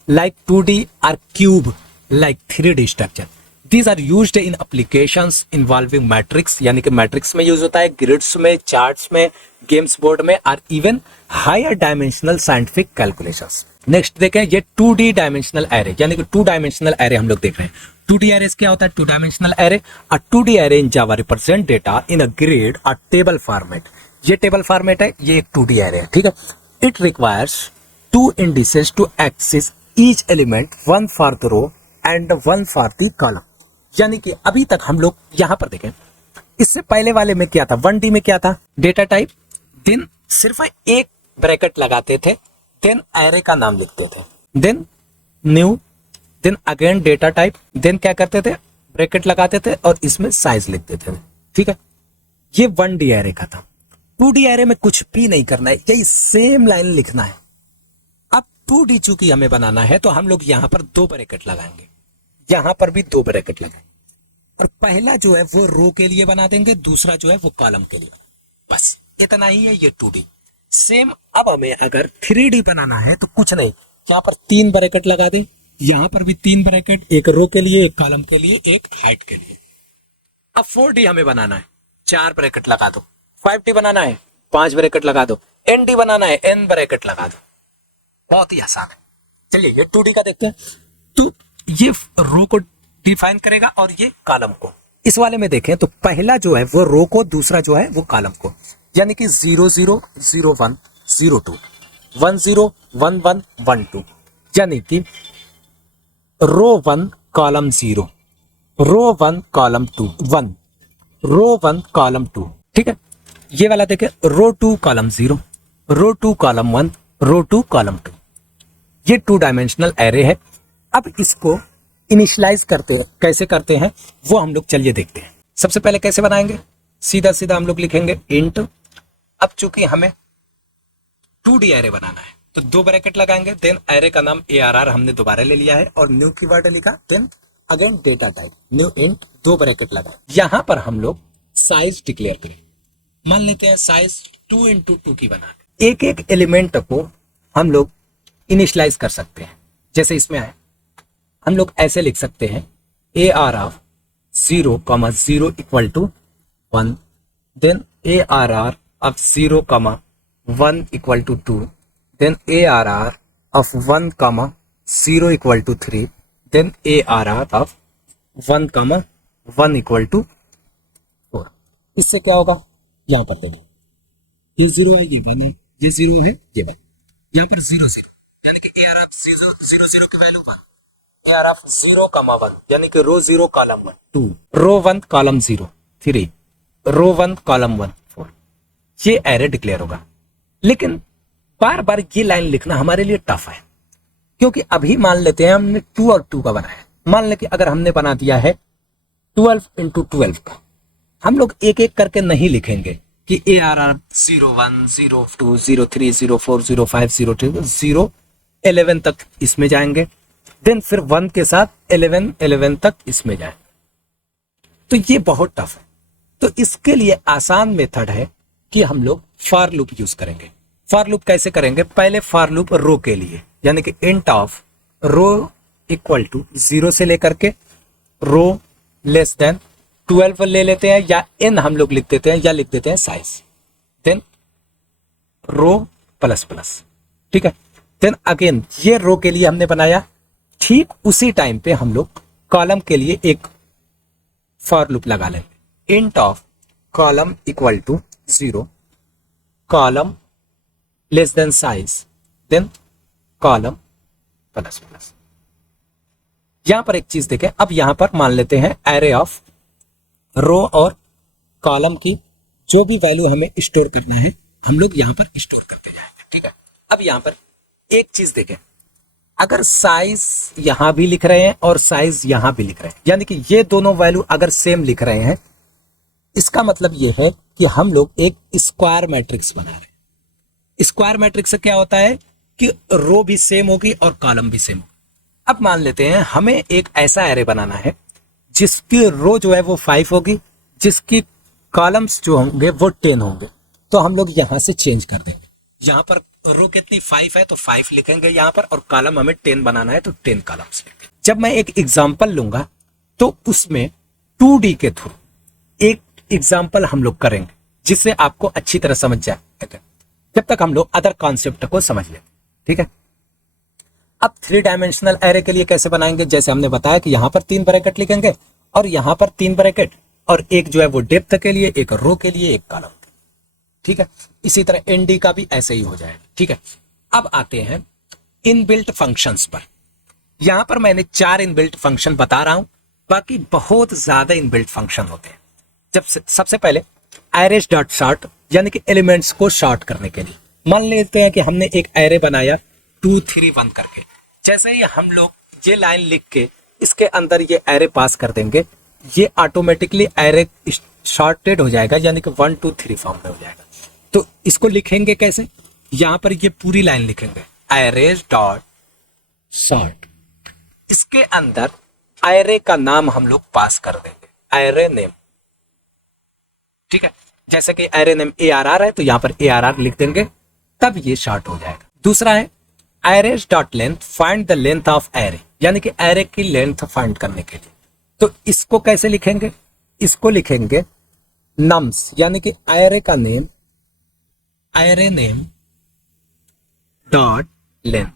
like 2D or cube like 3D structure. These are used in applications involving matrix, यानी कि मैट्रिक्स में यूज होता है, ग्रिड्स में, चार्ट्स में, गेम्स बोर्ड में, और even higher dimensional scientific calculations. Next देखें, ये 2D डायमेंशनल एरे, यानी कि 2 डायमेंशनल एरे हम लोग देख रहे हैं। 2D एरेस क्या होता है? 2 डायमेंशनल एरे, अ 2D एरे इन जावा रिप्रेजेंट डेटा इन अ ग्रिड और टेबल फॉर्मेट। ये टेबल फॉर्मेट है, ये एक 2D एरे है, ठीक है। It requires 2 indices to access each element, one for the row and one for the column. यानी कि अभी तक हम लोग यहां पर देखें, इससे पहले वाले में क्या था, 1D में क्या था, डेटा टाइप, देन सिर्फ एक ब्रैकेट लगाते थे, देन एरे का नाम लिखते थे, then new, then again data type, then क्या करते थे, ब्रैकेट लगाते थे और इसमें साइज लिखते थे। ठीक है, ये 1D एरे का था। 2D एरे में कुछ भी नहीं करना है, यही सेम लाइन लिखना है। अब 2D चूंकि हमें बनाना है तो हम लोग यहां पर 2 ब्रैकेट लगाएंगे, यहां पर भी 2 ब्रैकेट लगाएंगे, और पहला जो है वो रो के लिए बना देंगे, दूसरा जो है वो कॉलम के लिए। बस इतना ही है ये 2D। सेम अब हमें अगर 3D बनाना है तो कुछ नहीं, यहां पर 3 ब्रैकेट लगा दें, यहां पर भी 3 ब्रैकेट, एक रो के लिए, एक कॉलम के लिए, एक हाइट के लिए। अब 4D हमें बनाना है, 4 ब्रैकेट लगा दो। 5D बनाना है, 5 ब्रैकेट लगा दो। ND बनाना है, N ब्रैकेट लगा दो। बहुत ही आसान है। चलिए ये 2D का देखते हैं। तो ये रो को डिफाइन करेगा और ये कॉलम को। इस वाले में देखें तो पहला जो है वो रो को, दूसरा जो है वो कॉलम को, यानी कि 0 0 0 1 0 2 1 0 1 1 1 2, यानी कि रो 1 कॉलम 0, रो 1 कॉलम 2 1, रो 1 कॉलम 2। ठीक है, ये वाला देखें, रो 2 कॉलम 0, रो 2 कॉलम 1, रो 2 कॉलम 2। ये 2 डायमेंशनल एरे है। अब इसको इनिशियलाइज करते हैं, कैसे करते हैं वो हम लोग चलिए देखते हैं। सबसे पहले कैसे बनाएंगे, सीधा सीधा हम लोग लिखेंगे इंट। अब चूंकि हमें 2D एरे बनाना है तो 2 ब्रैकेट लगाएंगे, देन एरे का नाम ARR हमने दोबारा ले लिया है और न्यू कीवर्ड लिखा, then again data type, new int, 2 bracket लगा। यहां पर हम लोग साइज डिक्लेयर करें, मान लेते हैं साइज 2 × 2 की बना। एक एक एलिमेंट को हम लोग इनिशियलाइज कर सकते हैं। जैसे इसमें है, हम लोग ऐसे लिख सकते हैं ARR 0, 0 = 1, then ARR of 0, 1 = 2, then ARR of 1, 0 = 3, then ARR of 1, 1 = 4। इससे क्या होगा, यहां पर देखो, ये 0 है, ये 1 है, ये 0 है, ये 1, यहां पर 0 0, यानी कि ARR 0 0 0 की वैल्यू 1, ARR 0, 1, यानी कि रो 0 कॉलम 1 2, रो 1 कॉलम 0 3, रो 1 कॉलम 1 4। ये एरे डिक्लेयर होगा। लेकिन बार बार ये लाइन लिखना हमारे लिए टफ है, क्योंकि अभी मान लेते हैं हमने 2 और 2 का बनाया। मान ले कि अगर हमने बना दिया है 12 × 12 का, हम लोग एक एक करके नहीं लिखेंगे कि ARR 0 1 0 2 0 3 0 4 0 5 0 2 0 11 तक इसमें जाएंगे, देन फिर 1 के साथ 11 11 तक इसमें जाए, तो ये बहुत टफ है। तो इसके लिए आसान मेथड है कि हम लोग फॉर लूप यूज करेंगे। फॉर लूप कैसे करेंगे, पहले फॉर लूप रो के लिए, यानी कि इंट ऑफ रो = 0 से लेकर के रो लेस देन 12 ले लेते हैं, या n हम लोग लिख देते हैं, या लिख देते हैं size, then row plus plus. ठीक है, देन अगेन ये रो के लिए हमने बनाया, ठीक उसी टाइम पे हम लोग कॉलम के लिए एक फॉर लूप लगा लेंगे, int of column = 0, column less than size, then column plus plus. यहां पर एक चीज देखें, अब यहां पर मान लेते हैं एरे ऑफ रो और कॉलम की जो भी वैल्यू हमें स्टोर करना है हम लोग यहां पर स्टोर करते जाएंगे। ठीक है, अब यहां पर एक चीज देखें, अगर साइज यहां भी लिख रहे हैं और साइज यहां भी लिख रहे हैं, यानी कि ये दोनों वैल्यू अगर सेम लिख रहे हैं, इसका मतलब यह है कि हम लोग एक स्क्वायर मैट्रिक्स बना रहे हैं। स्क्वायर मैट्रिक्स से क्या होता है कि रो भी सेम होगी और कॉलम भी सेम होगी। अब मान लेते हैं हमें एक ऐसा एरे बनाना है जिसकी रो जो है वो 5 होगी, जिसकी कॉलम्स जो होंगे वो 10 होंगे, तो हम लोग यहां से चेंज कर देंगे। यहां पर रो कितनी 5 है तो 5 लिखेंगे यहां पर, और कॉलम हमें 10 बनाना है तो 10 कॉलम्स लिखेंगे। जब मैं एक एग्जांपल लूंगा तो उसमें 2D के थ्रू एक एग्जांपल हम लोग करेंगे जिससे आपको अच्छी तरह समझ जाए, जब तक हम लोग अदर कॉन्सेप्ट को समझ लें। ठीक है, अब 3 डायमेंशनल एरे के लिए कैसे बनाएंगे, जैसे हमने बताया कि यहां पर 3 ब्रैकेट लिखेंगे और यहां पर 3 ब्रैकेट, और एक जो है वो डेप्थ के लिए, एक रो के लिए, एक कॉलम। ठीक है, इसी तरह ND का भी ऐसे ही हो जाएगा। ठीक है, अब आते हैं इनबिल्ट फंक्शंस पर। यहां पर मैंने 4 इनबिल्ट फंक्शन बता रहा हूं, बाकी बहुत ज्यादा इनबिल्ट फंक्शन होते हैं। जब सबसे पहले एरेज डॉट सॉर्ट, यानी कि एलिमेंट्स को सॉर्ट करने के लिए मान लेते हैं कि हमने एक एरे बनाया 2 3 1 करके। जैसे ही हम लोग ये लाइन लिख के इसके अंदर ये एरे पास कर देंगे, ये ऑटोमेटिकली एरे सॉर्टेड हो जाएगा, यानी कि 1 2 3 फॉर्म में हो जाएगा। तो इसको लिखेंगे कैसे? यहां पर ये पूरी लाइन लिखेंगे एरेज डॉट सॉर्ट, इसके अंदर एरे का नाम हम लोग पास कर देंगे, एरे नेम। ठीक है, जैसे कि एरे नेम ARR है तो यहां पर ARR लिख देंगे, तब ये शॉर्ट हो जाएगा। दूसरा है arrays dot length, find the length of array, यानी कि एरे की लेंथ फाइंड करने के लिए। तो इसको कैसे लिखेंगे? इसको लिखेंगे नम्स, यानी कि एरे का name, array name dot length.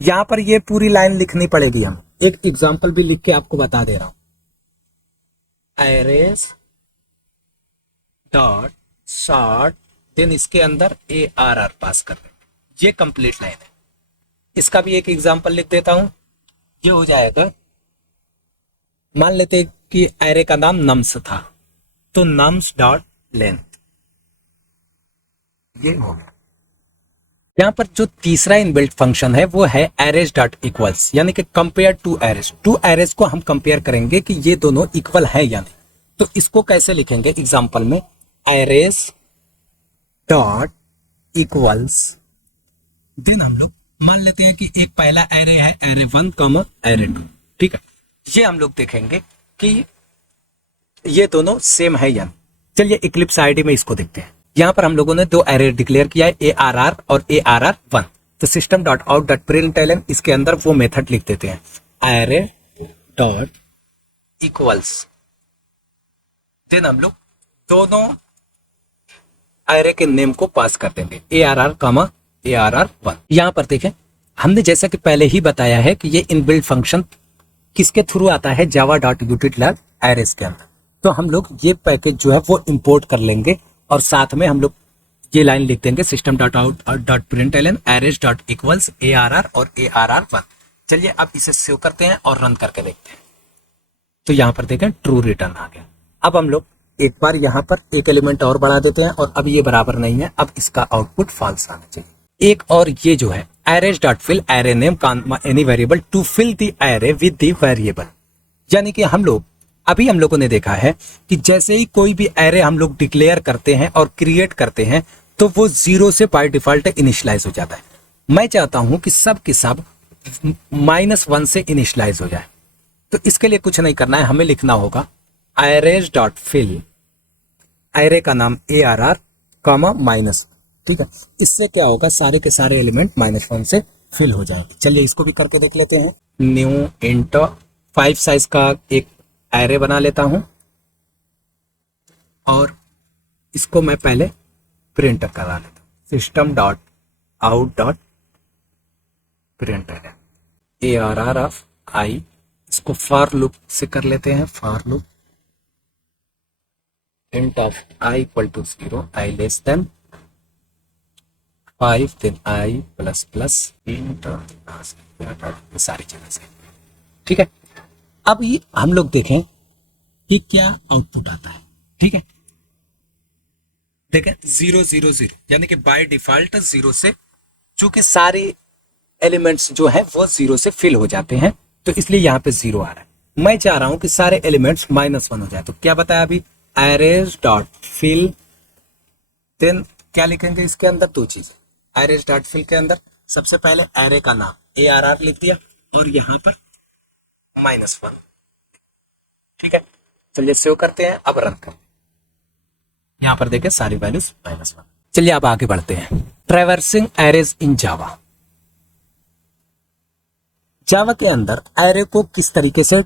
यहां पर ये पूरी लाइन लिखनी पड़ेगी। हम एक एग्जांपल भी लिख के आपको बता दे रहा हूं। एरेज डॉट सॉर्ट, देन इसके अंदर ARR पास कर दें, ये कंप्लीट लाइन है। इसका भी एक एग्जांपल लिख देता हूं। ये हो जाएगा, मान लेते कि एरे का नाम नम्स था, तो नम्स डॉट लेंथ, ये हो गया। यहां पर जो तीसरा इनबिल्ट फंक्शन है वो है एरेज डॉट इक्वल्स, यानी कि compare two arrays. Two arrays को हम कंपेयर करेंगे कि ये दोनों इक्वल है या नहीं। तो इसको कैसे लिखेंगे? एग्जांपल में एरेज डॉट इक्वल्स, देन हम लोग मान लेते हैं कि एक पहला एरे है एरे 1 कॉमा एरे 2। ठीक है, ये हम लोग देखेंगे कि ये दोनों सेम है या नहीं। चलिए इक्लिप्स आईडी में इसको देखते हैं। यहां पर हम लोगों ने दो एरे डिक्लेयर किया है, ARR और ARR1। तो system dot out dot println, इसके अंदर वो मेथड लिख देते हैं एरे डॉट इक्वल्स, देन हम लोग दोनों एरे के नेम को पास कर देंगे, ARR कॉमा ARR1। यहां पर देखें, हमने जैसा कि पहले ही बताया है कि ये इनबिल्ट फंक्शन किसके थ्रू आता है? जावा डॉट यूटिल एरेज के अंदर। तो हम लोग ये पैकेज जो है वो इंपोर्ट कर लेंगे और साथ में हम लोग ये लाइन लिख देंगे system dot out dot println arrays dot equals ARR और ARR1। चलिए अब इसे सेव करते हैं और रन करके देखते हैं। तो यहां पर देखें ट्रू रिटर्न आ गया। अब हम लोग एक बार यहां पर एक एलिमेंट और बढ़ा देते हैं, और अब ये बराबर नहीं है, अब इसका आउटपुट फॉल्स आना चाहिए। एक और ये जो है arrays dot fill array name any variable to fill the array with the variable, यानी कि हम लोगों ने देखा है कि जैसे ही कोई भी एरे हम लोग डिक्लेयर करते हैं और क्रिएट करते हैं तो वो 0 से बाय डिफॉल्ट इनिशियलाइज हो जाता है। मैं चाहता हूं कि सब के सब -1 से इनिशियलाइज हो जाए। तो इसके लिए कुछ नहीं करना है, हमें लिखना होगा एरेज डॉट फिल, एरे का नाम ARR कॉमा माइनस। ठीक है, इससे क्या होगा, सारे के सारे एलिमेंट -1 से फिल हो जाएंगे। चलिए इसको भी करके देख लेते हैं। न्यू इंट 5 साइज का एक एरे बना लेता हूं और इसको मैं पहले प्रिंट करा लेता हूं, system dot out dot print ARR of i. इसको फॉर लूप से कर लेते हैं, for loop int of i equal to 0, i less than 5, then i plus plus int सारी चीजें से। ठीक है, अब ये हम लोग देखें कि क्या आउटपुट आता है। ठीक है, देखें 0 0 0, यानी कि बाय डिफॉल्ट 0 से, चूंकि सारे एलिमेंट्स जो है वो 0 से फिल हो जाते हैं, तो इसलिए यहां पे 0 आ रहा है। मैं चाह रहा हूं कि सारे एलिमेंट्स -1 हो जाए। तो क्या बताया अभी, एरेज डॉट फिल, देन क्या लिखेंगे इसके अंदर? दो चीजें। एरेज डॉट फिल के अंदर सबसे पहले एरे का नाम ARR लिख दिया और यहां पर -1। ठीक है, चलिए सेव करते हैं, अब रन करें। यहां पर देखें सारी वैल्यूज -1। चलिए अब आगे बढ़ते हैं। ट्रैवर्सिंग एरेज इन जावा। जावा के अंदर एरे को किस तरीके से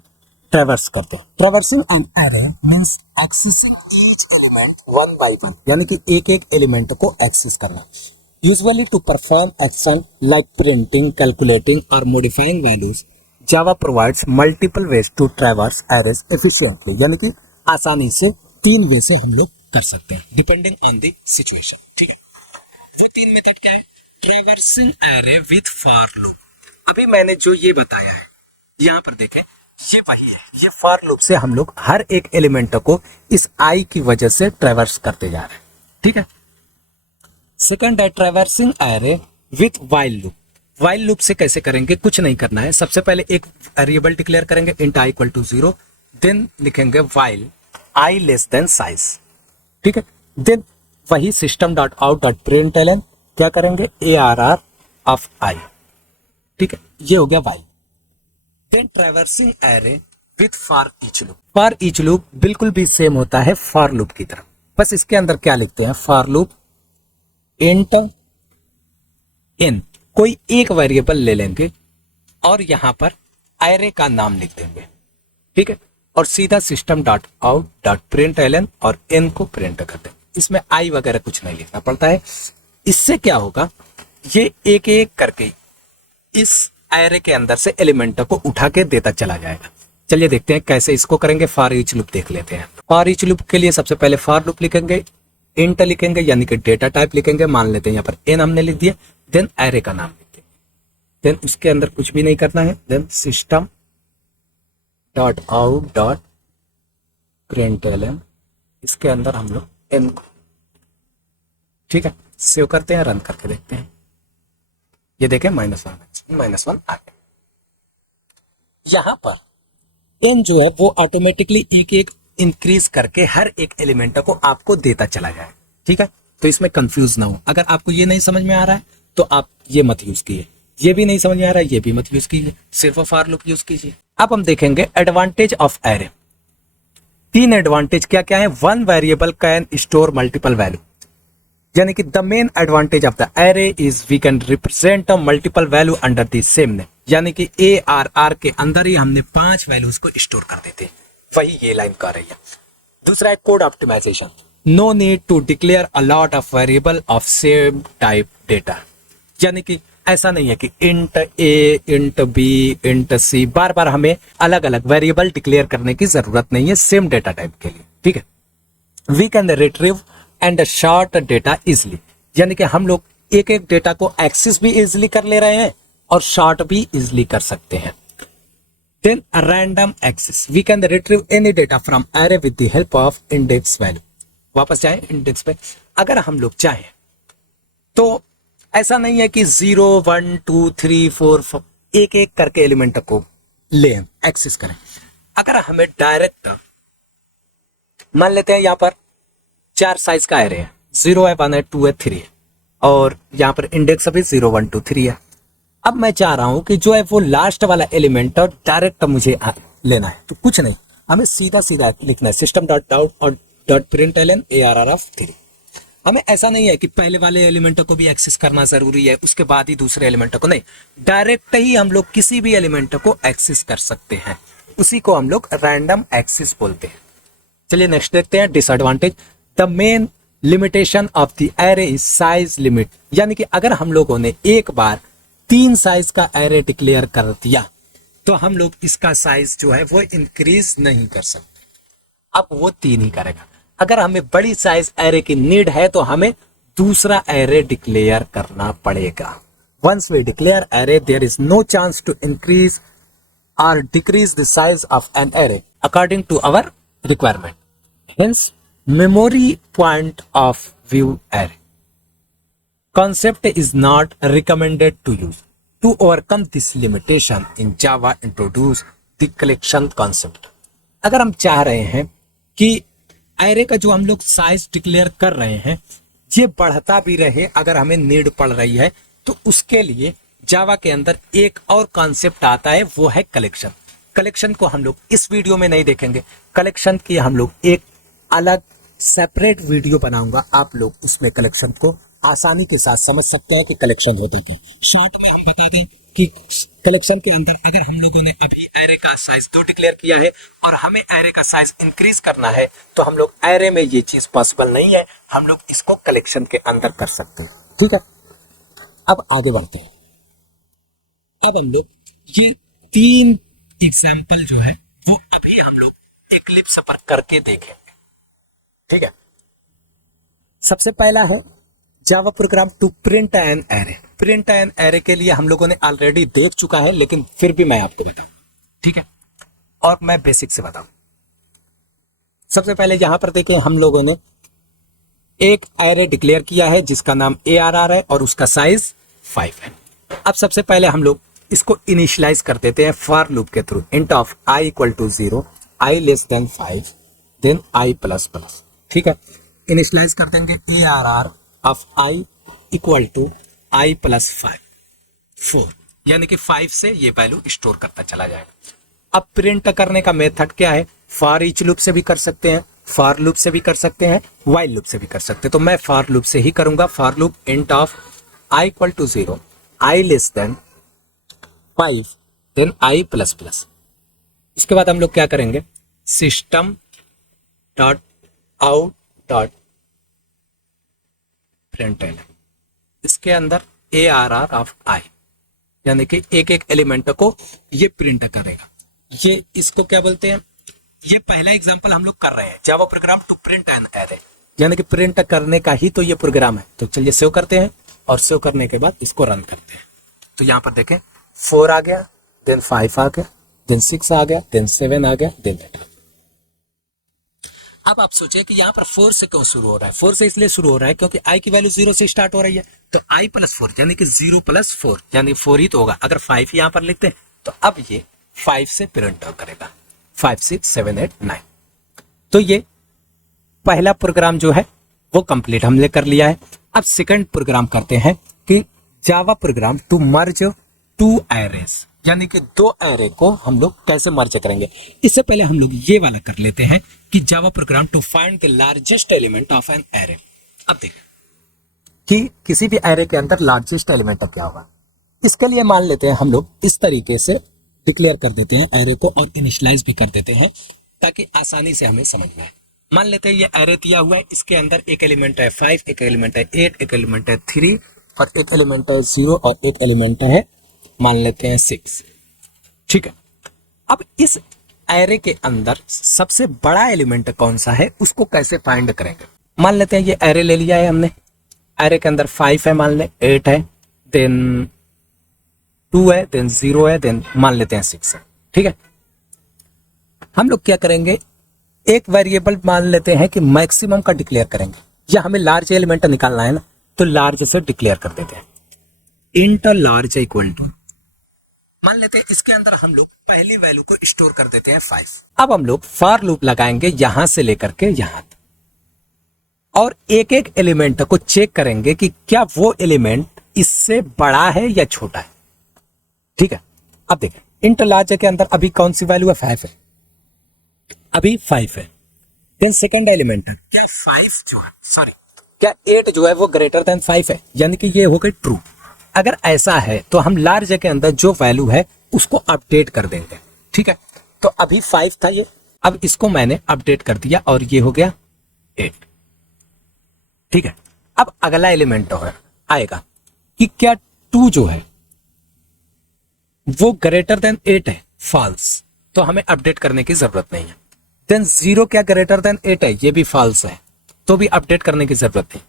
ट्रैवर्स करते हैं? Traversing an array means accessing each element one by one, यानी कि एक एक एलिमेंट को एक्सेस करना। Usually to perform action like printing, calculating और modifying values, Java provides multiple ways to traverse arrays efficiently, यानी कि आसानी से 3 वे से हम लोग कर सकते हैं डिपेंडिंग ऑन द सिचुएशन। ठीक है, वो 3 मेथड क्या है? Traversing array with for loop. अभी मैंने जो ये बताया है यहाँ पर देखें, ये वही है, ये फॉर लूप से हम लोग हर एक एलिमेंट को इस आई की वजह से ट्रैवर्स करते जा रहे हैं। ठीक है। सेकंड है traversing array with while loop. While loop से कैसे करेंगे, कुछ नहीं करना है। सबसे पहले एक वेरिएबल डिक्लेयर करेंगे int i equal to 0, then लिखेंगे while i less than size. ठीक है। देन वही system dot out dot println क्या करेंगे, ARR ऑफ आई। ठीक है, ये हो गया while. Then traversing array with for each loop. For each loop बिल्कुल भी सेम होता है फॉर लूप की तरह, बस इसके अंदर क्या लिखते हैं, फॉर लूप इंट इन, कोई एक वेरिएबल ले लेंगे और यहां पर एरे का नाम लिख देंगे। ठीक है, और सीधा system dot out dot println और एन को प्रिंट कर देंगे। इसमें आई वगैरह कुछ नहीं लिखना पड़ता है। इससे क्या होगा, ये एक एक करके इस एरे के अंदर से एलिमेंट को उठा के देता चला जाएगा। चलिए देखते हैं कैसे इसको करेंगे। फॉर ईच लूप देख लेते हैं। फॉर ईच लूप के लिए सबसे पहले फॉर लूप लिखेंगे, इंट लिखेंगे यानी कि डेटा टाइप लिखेंगे, मान लेते हैं यहाँ पर एन हमने लिख दिया, देन एरे का नाम लिख देंगे, देन उसके अंदर कुछ भी नहीं करना है, then system dot out dot println, इसके अंदर हम लोग एन को, ठीक है, सेव करते हैं, रन करके देखते हैं। ये देखें -1 आ गया। यहां पर एन जो है वो ऑटोमेटिकली एक एक इंक्रीज करके हर एक एलिमेंट को आपको देता चला जाए। ठीक है, तो इसमें कंफ्यूज ना हो। अगर आपको ये नहीं समझ में आ रहा है तो आप ये मत यूज कीजिए, ये भी नहीं समझ में आ रहा है ये भी मत यूज कीजिए, सिर्फ फॉर लूप यूज कीजिए। अब हम देखेंगे एडवांटेज ऑफ एरे। 3 एडवांटेज क्या क्या है। 1 variable can store multiple value, यानी कि the main advantage of the array is we can represent multiple value under the same name, यानी कि ARR के अंदर ही हमने 5 वैल्यूज को स्टोर कर देते हैं। वही ये लाइन कर रही है। दूसरा है code optimisation, no need to declare a lot of variable of same type data, यानी कि ऐसा नहीं है कि int A, int B, int C बार बार हमें अलग अलग वेरिएबल डिक्लेयर करने की जरूरत नहीं है सेम डेटा टाइप के लिए। ठीक है, we can retrieve and sort data easily, यानी कि हम लोग एक एक डेटा को एक्सेस भी इजिली कर ले रहे हैं और शॉर्ट भी इजिली कर सकते हैं। Then random access, we can retrieve any data from array with the help of index value. वापस जाएं इंडेक्स पे, अगर हम लोग चाहें तो ऐसा नहीं है कि 0 1 2 3 4 एक एक करके एलिमेंट को ले एक्सेस करें। अगर हमें डायरेक्ट मान लेते हैं, यहां पर 4 साइज का एरे है, 0 है, 1 है, 2 है, 3 है, और यहां पर इंडेक्स अभी 0 1 2 3 है। अब मैं चाह रहा हूं कि जो है वो लास्ट वाला एलिमेंट डायरेक्ट मुझे लेना है, तो कुछ नहीं, हमें सीधा सीधा लिखना है सिस्टम डॉट आउट और डॉट प्रिंटलन ARR ऑफ 3। हमें ऐसा नहीं है कि पहले वाले एलिमेंट को भी एक्सेस करना जरूरी है उसके बाद ही दूसरे एलिमेंट को, नहीं, डायरेक्ट ही हम लोग किसी भी एलिमेंट को एक्सेस कर सकते हैं, उसी को हम लोग रैंडम एक्सेस बोलते हैं। चलिए नेक्स्ट देखते हैं disadvantage. The main limitation of the array is size limit, यानी कि अगर हम लोगों ने एक बार 3 साइज का एरे डिक्लेयर कर दिया तो हम लोग इसका साइज जो है वो इंक्रीज नहीं कर सकते, अब वो 3 ही करेगा। अगर हमें बड़ी साइज एरे की नीड है तो हमें दूसरा एरे डिक्लेयर करना पड़ेगा। Once we declare array there is no chance to increase और decrease the size of an array according to our requirement. Hence memory point of view array concept is not recommended to use. To overcome this limitation in Java introduce the collection concept. अगर हम चाह रहे हैं कि एरे का जो हम लोग साइज डिक्लेयर कर रहे हैं ये बढ़ता भी रहे अगर हमें नीड पड़ रही है, तो उसके लिए जावा के अंदर एक और कॉन्सेप्ट आता है, वो है कलेक्शन। कलेक्शन को हम लोग इस वीडियो में नहीं देखेंगे, कलेक्शन की हम लोग एक अलग सेपरेट वीडियो बनाऊंगा, आप लोग उसमें कलेक्शन को आसानी के साथ समझ सकते हैं कि कलेक्शन होता क्या। शॉर्ट में हम बता दें कि कलेक्शन के अंदर अगर हम लोगों ने अभी एरे का साइज 2 डिक्लेयर किया है और हमें एरे का साइज इंक्रीज करना है, तो हम लोग एरे में ये चीज पॉसिबल नहीं है, हम लोग इसको कलेक्शन के अंदर कर सकते हैं। ठीक है, अब आगे बढ़ते हैं। अब हम लोग ये 3 एग्जाम्पल जो है वो अभी हम लोग इक्लिप्स पर करके देखेंगे। ठीक है, सबसे पहला है Java program to print an array. Print an array के लिए हम लोगों ने ऑलरेडी देख चुका है, लेकिन फिर भी मैं आपको बताऊं। ठीक है, और मैं बेसिक से बताऊं। सबसे पहले यहां पर देखिए हम लोगों ने एक एरे डिक्लेयर किया है जिसका नाम ARR है और उसका साइज 5 है। अब सबसे पहले हम लोग इसको इनिशियलाइज कर देते हैं फॉर लूप के थ्रू। Int of i equal to 0, i less than 5, then i plus plus. ठीक है, इनिशियलाइज कर देंगे ARR of i equal to i plus 5, 4, यानी कि 5 से ये वैल्यू स्टोर करता चला जाएगा। अब प्रिंट करने का मेथड क्या है? फॉर ईच लूप से भी कर सकते हैं, फॉर लूप से भी कर सकते हैं, व्हाइल लूप से भी कर सकते हैं। तो मैं फॉर लूप से ही करूंगा। For loop int of i equal to 0, i less than 5, then i plus plus. इसके बाद हम लोग क्या करेंगे? System dot out dot println, इसके अंदर ARR ऑफ i, यानी कि एक एक एलिमेंट को ये प्रिंट करेगा। ये इसको क्या बोलते हैं? ये पहला एग्जांपल हम लोग कर रहे हैं, Java program to print an array, यानी कि प्रिंट करने का ही तो ये प्रोग्राम है। तो चलिए सेव करते हैं और सेव करने के बाद इसको रन करते हैं। तो यहां पर देखें 4 आ गया, देन 5 आ गया, देन 6 आ गया, देन 7 आ गया, देन 8। अब आप सोचिए कि यहाँ पर 4 से क्यों शुरू हो रहा है? 4 से इसलिए शुरू हो रहा है क्योंकि i की वैल्यू 0 से स्टार्ट हो रही है। तो i प्लस 4 यानी कि 0 प्लस 4 यानी 4 ही तो होगा। अगर 5 यहाँ पर लिखते हैं तो अब ये 5 से प्रिंट करेगा, 5 6 7 8 9। तो ये पहला प्रोग्राम जो है वो कंप्लीट हमने कर लिया है। अब सेकंड प्रोग्राम करते हैं कि Java program to merge 2 arrays, यानी कि 2 एरे को हम लोग कैसे मर्ज करेंगे। इससे पहले हम लोग ये वाला कर लेते हैं कि Java program to find the largest element of an array. अब देखिए कि किसी भी एरे के अंदर लार्जेस्ट एलिमेंट क्या होगा। इसके लिए मान लेते हैं हम लोग इस तरीके से डिक्लेयर कर देते हैं एरे को और इनिशियलाइज भी कर देते हैं ताकि आसानी से हमें समझ में आए। मान लेते हैं ये एरे दिया हुआ है, इसके अंदर एक एलिमेंट है 5, एक एलिमेंट है 8, एक एलिमेंट है 3 और एक एलिमेंट है 0 और एक एलिमेंट है मान लेते हैं 6। ठीक है, अब इस एरे के अंदर सबसे बड़ा एलिमेंट कौन सा है उसको कैसे फाइंड करेंगे। मान लेते हैं ये एरे ले लिया है हमने, एरे के अंदर 5 है, मान ले 8 है, देन 2 है, देन 0 है, देन मान लेते हैं 6 है। ठीक है, हम लोग क्या करेंगे? एक वेरिएबल मान लेते हैं कि मैक्सिमम का डिक्लेयर करेंगे, या हमें लार्ज एलिमेंट निकालना है ना, तो लार्ज से डिक्लेयर कर देते हैं। इंट लार्ज इक्वल टू, मान लेते हैं इसके अंदर हम लोग पहली वैल्यू को स्टोर कर देते हैं 5। अब हम लोग फॉर लूप लगाएंगे यहां से लेकर के यहां तक और एक एक एलिमेंट को चेक करेंगे कि क्या वो एलिमेंट इससे बड़ा है या छोटा है। ठीक है, अब देखें इंट लार्ज के अंदर अभी कौन सी वैल्यू है? 5 है, अभी 5 है। देन सेकंड एलिमेंट है क्या 5 जो है, सॉरी क्या 8 जो है वो ग्रेटर देन 5 है, यानी कि ये हो गई ट्रू। अगर ऐसा है तो हम लार्ज के अंदर जो वैल्यू है उसको अपडेट कर देंगे। ठीक है, तो अभी 5 था ये, अब इसको मैंने अपडेट कर दिया और ये हो गया 8। ठीक है, अब अगला एलिमेंट आएगा कि क्या 2 जो है वो ग्रेटर देन 8 है, फॉल्स, तो हमें अपडेट करने की जरूरत नहीं है। देन 0 क्या ग्रेटर देन 8 है, ये भी फॉल्स है, तो भी अपडेट करने की जरूरत नहीं।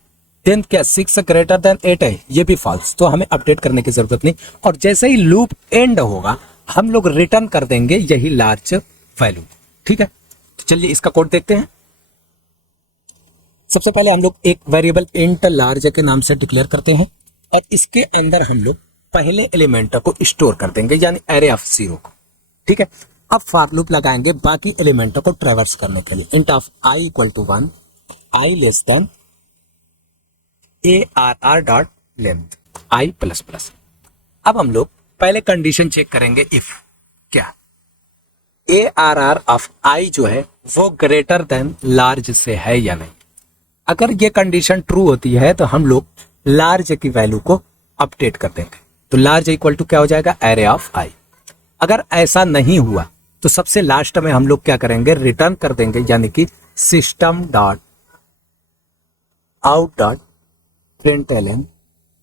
देन क्या 6 ग्रेटर देन 8 है, ये भी फॉल्स, तो हमें अपडेट करने की जरूरत नहीं। और जैसे ही लूप एंड होगा हम लोग रिटर्न कर देंगे यही लार्ज वैल्यू। ठीक है, तो चलिए इसका कोड देखते हैं। सबसे पहले हम लोग एक वेरिएबल इंट लार्ज के नाम से डिक्लेयर करते हैं और इसके अंदर हम लोग पहले एलिमेंट को स्टोर कर देंगे, यानी एरे ऑफ 0 को। ठीक है, अब फॉर लूप लगाएंगे बाकी एलिमेंट को ट्रैवर्स करने के लिए। Int of i equal to 1, i less than ARR dot length i plus plus. अब हम लोग पहले कंडीशन चेक करेंगे इफ क्या ARR ऑफ i जो है वो ग्रेटर देन लार्ज से है या नहीं। अगर ये कंडीशन ट्रू होती है तो हम लोग लार्ज की वैल्यू को अपडेट कर देंगे, तो लार्ज इक्वल टू क्या हो जाएगा? Array of i। अगर ऐसा नहीं हुआ तो सबसे लास्ट में हम लोग क्या करेंगे? रिटर्न कर देंगे, यानी कि system dot out dot println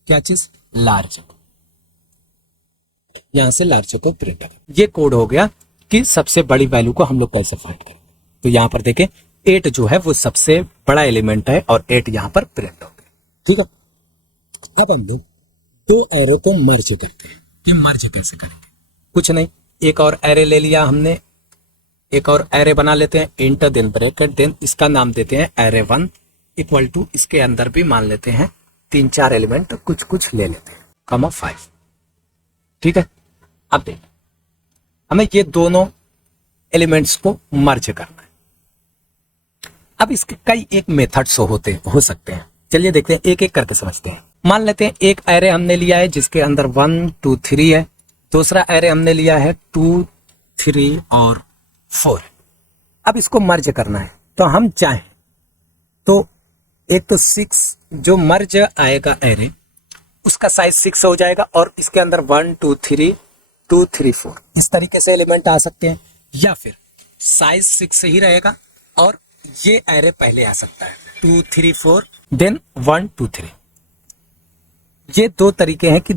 क्या चीज? लार्ज। यहां से लार्ज को प्रिंट कर। ये कोड हो गया कि सबसे बड़ी वैल्यू को हम लोग कैसे फाइंड करें। तो यहां पर देखें 8 जो है वो सबसे बड़ा एलिमेंट है और 8 यहां पर प्रिंट हो गया। ठीक है, अब हम लोग 2 एरो को मर्ज करते हैं। ये मर्ज कैसे करेंगे? कुछ नहीं, एक और एरे ले लिया हमने, एक और एरे बना लेते हैं, इंट देन ब्रैकेट, देन इसका नाम देते हैं एरे 1 इक्वल टू, इसके अंदर भी मान लेते हैं 3-4 एलिमेंट कुछ कुछ ले लेते हैं, कॉमा 5। ठीक है, अब देखिए हमें ये दोनों एलिमेंट्स को मर्ज करना है। अब इसके कई एक मेथड्स हो सकते हैं, चलिए देखते हैं, एक एक करके समझते हैं। मान लेते हैं एक एरे हमने लिया है जिसके अंदर 1 2 3 है, दूसरा एरे हमने लिया है 2 3 और 4 है। अब इसको मर्ज करना है, तो हम चाहें तो एक तो 6 जो मर्ज आएगा एरे उसका साइज 6 हो जाएगा, और इसके अंदर 1 2 3 2 3 4 इस तरीके से एलिमेंट आ सकते हैं, या फिर साइज 6 ही रहेगा और ये एरे पहले आ सकता है 2 3 4 देन 1 2 3। ये दो तरीके हैं कि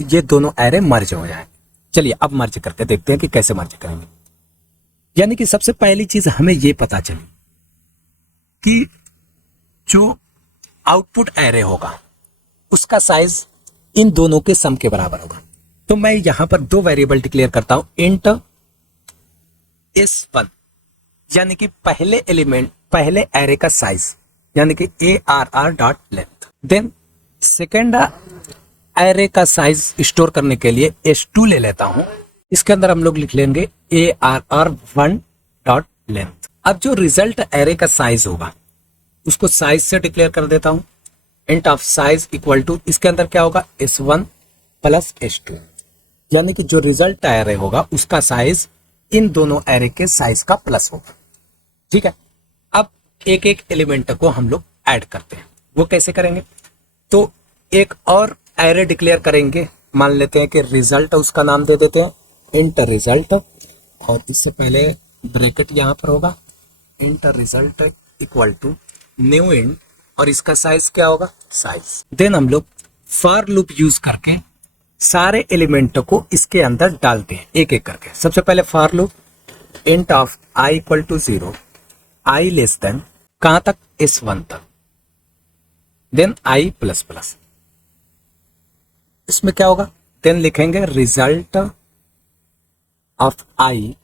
ये दोनों एरे मर्ज हो जाए। चलिए अब मर्ज करके देखते हैं कि कैसे मर्ज करेंगे। यानी कि सबसे पहली चीज हमें ये पता चली कि जो आउटपुट एरे होगा उसका साइज इन दोनों के सम के बराबर होगा। तो मैं यहां पर दो वेरिएबल डिक्लेयर करता हूं, इंट s1 यानी कि पहले एलिमेंट पहले एरे का साइज यानी कि arr.length, देन सेकेंड एरे का साइज स्टोर करने के लिए s2 ले लेता हूं, इसके अंदर हम लोग लिख लेंगे arr1.length। अब जो रिजल्ट एरे का साइज होगा उसको साइज से डिक्लेयर कर देता हूं, int of size equal to, इसके अंदर क्या होगा s1 प्लस s2, यानी कि जो रिजल्ट एरे होगा उसका साइज इन दोनों एरे के साइज का प्लस होगा। ठीक है, अब एक एक एलिमेंट को हम लोग ऐड करते हैं। वो कैसे करेंगे, तो एक और एरे डिक्लेयर करेंगे, मान लेते हैं कि रिजल्ट उसका नाम दे देते हैं इंट रिजल्ट, और इससे पहले ब्रैकेट यहां पर होगा, int result equal to new int, और इसका साइज क्या होगा साइज। देन हम लोग फॉर लूप यूज करके सारे एलिमेंट को इसके अंदर डालते हैं एक एक करके। सबसे पहले for loop int of i equal to 0, i less than कहां तक s1 तक, देन i प्लस प्लस, इसमें क्या होगा, देन लिखेंगे result of i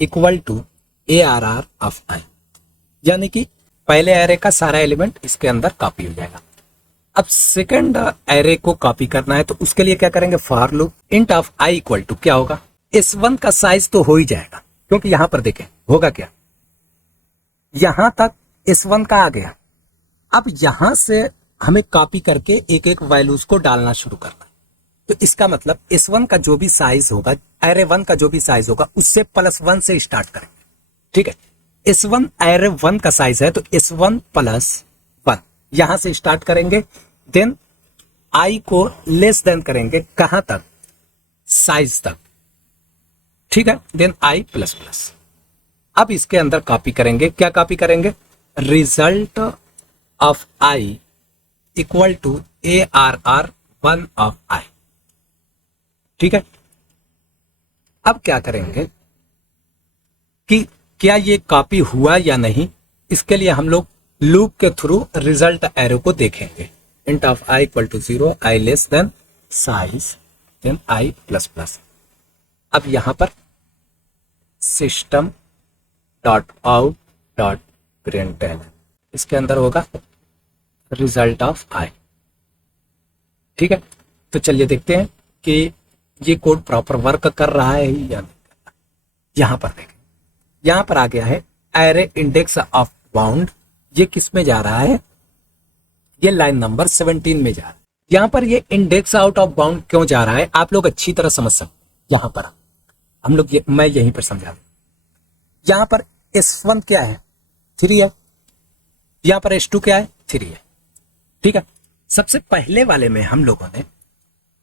equal to arr of i, यानी कि पहले एरे का सारा एलिमेंट इसके अंदर कॉपी हो जाएगा। अब सेकंड एरे को कॉपी करना है तो उसके लिए क्या करेंगे, for loop int of i equal to क्या होगा, s1 का साइज तो हो ही जाएगा, क्योंकि यहां पर देखें होगा क्या, यहां तक s1 का आ गया। अब यहां से हमें कॉपी करके एक एक वैल्यूज को डालना शुरू करना है, तो इसका मतलब s1 का जो भी साइज होगा, एरे 1 का जो भी साइज होगा उससे +1 से स्टार्ट करेंगे। ठीक है, s1 एरे 1 का साइज है तो s1 + 1 यहां से स्टार्ट करेंगे, देन i को लेस देन करेंगे कहां तक, साइज तक। ठीक है, देन i प्लस प्लस। अब इसके अंदर कॉपी करेंगे, क्या कॉपी करेंगे, result of i equal to arr1 of i। ठीक है, अब क्या करेंगे कि क्या ये कॉपी हुआ या नहीं, इसके लिए हम लोग लूप के थ्रू रिजल्ट एरो को देखेंगे, int of i equal to 0, i less than size, then i plus plus. अब यहां पर system dot out dot println, इसके अंदर होगा रिजल्ट ऑफ i। ठीक है, तो चलिए देखते हैं कि ये कोड प्रॉपर वर्क कर रहा है या नहीं। यहां पर देखें, यहां पर आ गया है एरे इंडेक्स ऑफ बाउंड, ये किस में जा रहा है, ये लाइन नंबर 17 में जा रहा है। यहां पर ये इंडेक्स आउट ऑफ बाउंड क्यों जा रहा है आप लोग अच्छी तरह समझ सकते। यहां पर हम लोग मैं यहीं पर समझा दूं, यहां पर s1 क्या है 3 है, यहां पर s2 क्या है 3 है। ठीक है, सबसे पहले वाले में हम लोगों ने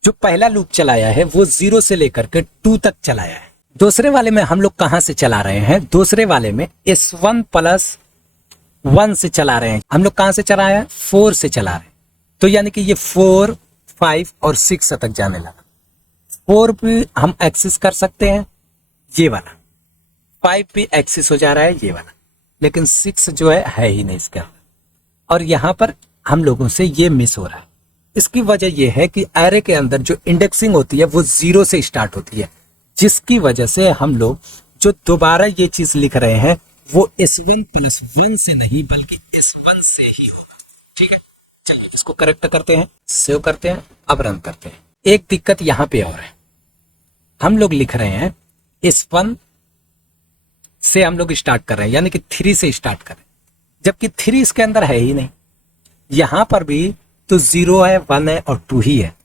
जो पहला लूप चलाया है वो 0 से लेकर के 2 तक चलाया है। दूसरे वाले में हम लोग कहां से चला रहे हैं, दूसरे वाले में s1 + 1 से चला रहे हैं। हम लोग कहां से चला रहे हैं, 4 से चला रहे हैं। तो यानी कि ये 4 5 और 6 तक जाने लगा। 4 भी हम एक्सेस कर सकते हैं, ये वाला 5 भी एक्सेस हो जा रहा है, ये वाला, लेकिन 6 जो है ही नहीं इसके अंदर, और यहां पर हम लोगों से ये मिस हो रहा है। इसकी वजह यह है कि एरे के अंदर जो इंडेक्सिंग होती है वो 0 से स्टार्ट होती है, जिसकी वजह से हम लोग जो दोबारा ये चीज लिख रहे हैं वो S1 प्लस 1 से नहीं बल्कि S1 से ही होगा। ठीक है, चलिए इसको करेक्ट करते हैं, सेव करते हैं, अब रन करते हैं। एक दिक्कत यहां पे और है, हम लोग लिख रहे हैं S1 से हम लोग स्टार्ट कर रहे हैं, यानी कि 3 से स्टार्ट कर रहे हैं, जबकि 3 इसके अंदर है ही नहीं। यहां पर भी तो 0 है, 1 है और 2 ही है।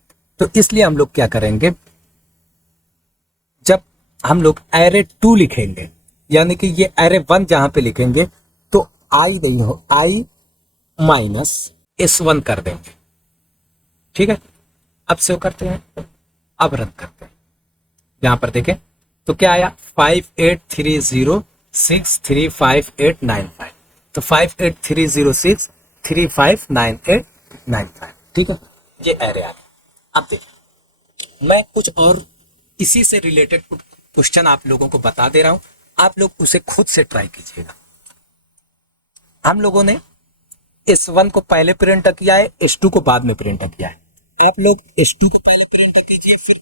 तो इसलिए हम लोग क्या करेंगे, जब हम लोग एरे 2 लिखेंगे, यानी कि ये एरे 1 जहां पे लिखेंगे तो आई नहीं हो, आई माइनस S1 कर देंगे। ठीक है, अब सेव करते हैं, अब रन करते हैं। यहां पर देखें तो क्या आया, 5830635895। तो 5830635895। ठीक है, ये एरे आ गया। अब देखिए मैं कुछ और इसी से रिलेटेड क्वेश्चन आप लोगों को बता दे रहा हूं, आप लोग उसे खुद से ट्राई कीजिएगा। हम लोगों ने S1 को पहले प्रिंट किया है, S2 को बाद में प्रिंट किया है। आप लोग S2 को पहले प्रिंट कीजिए, फिर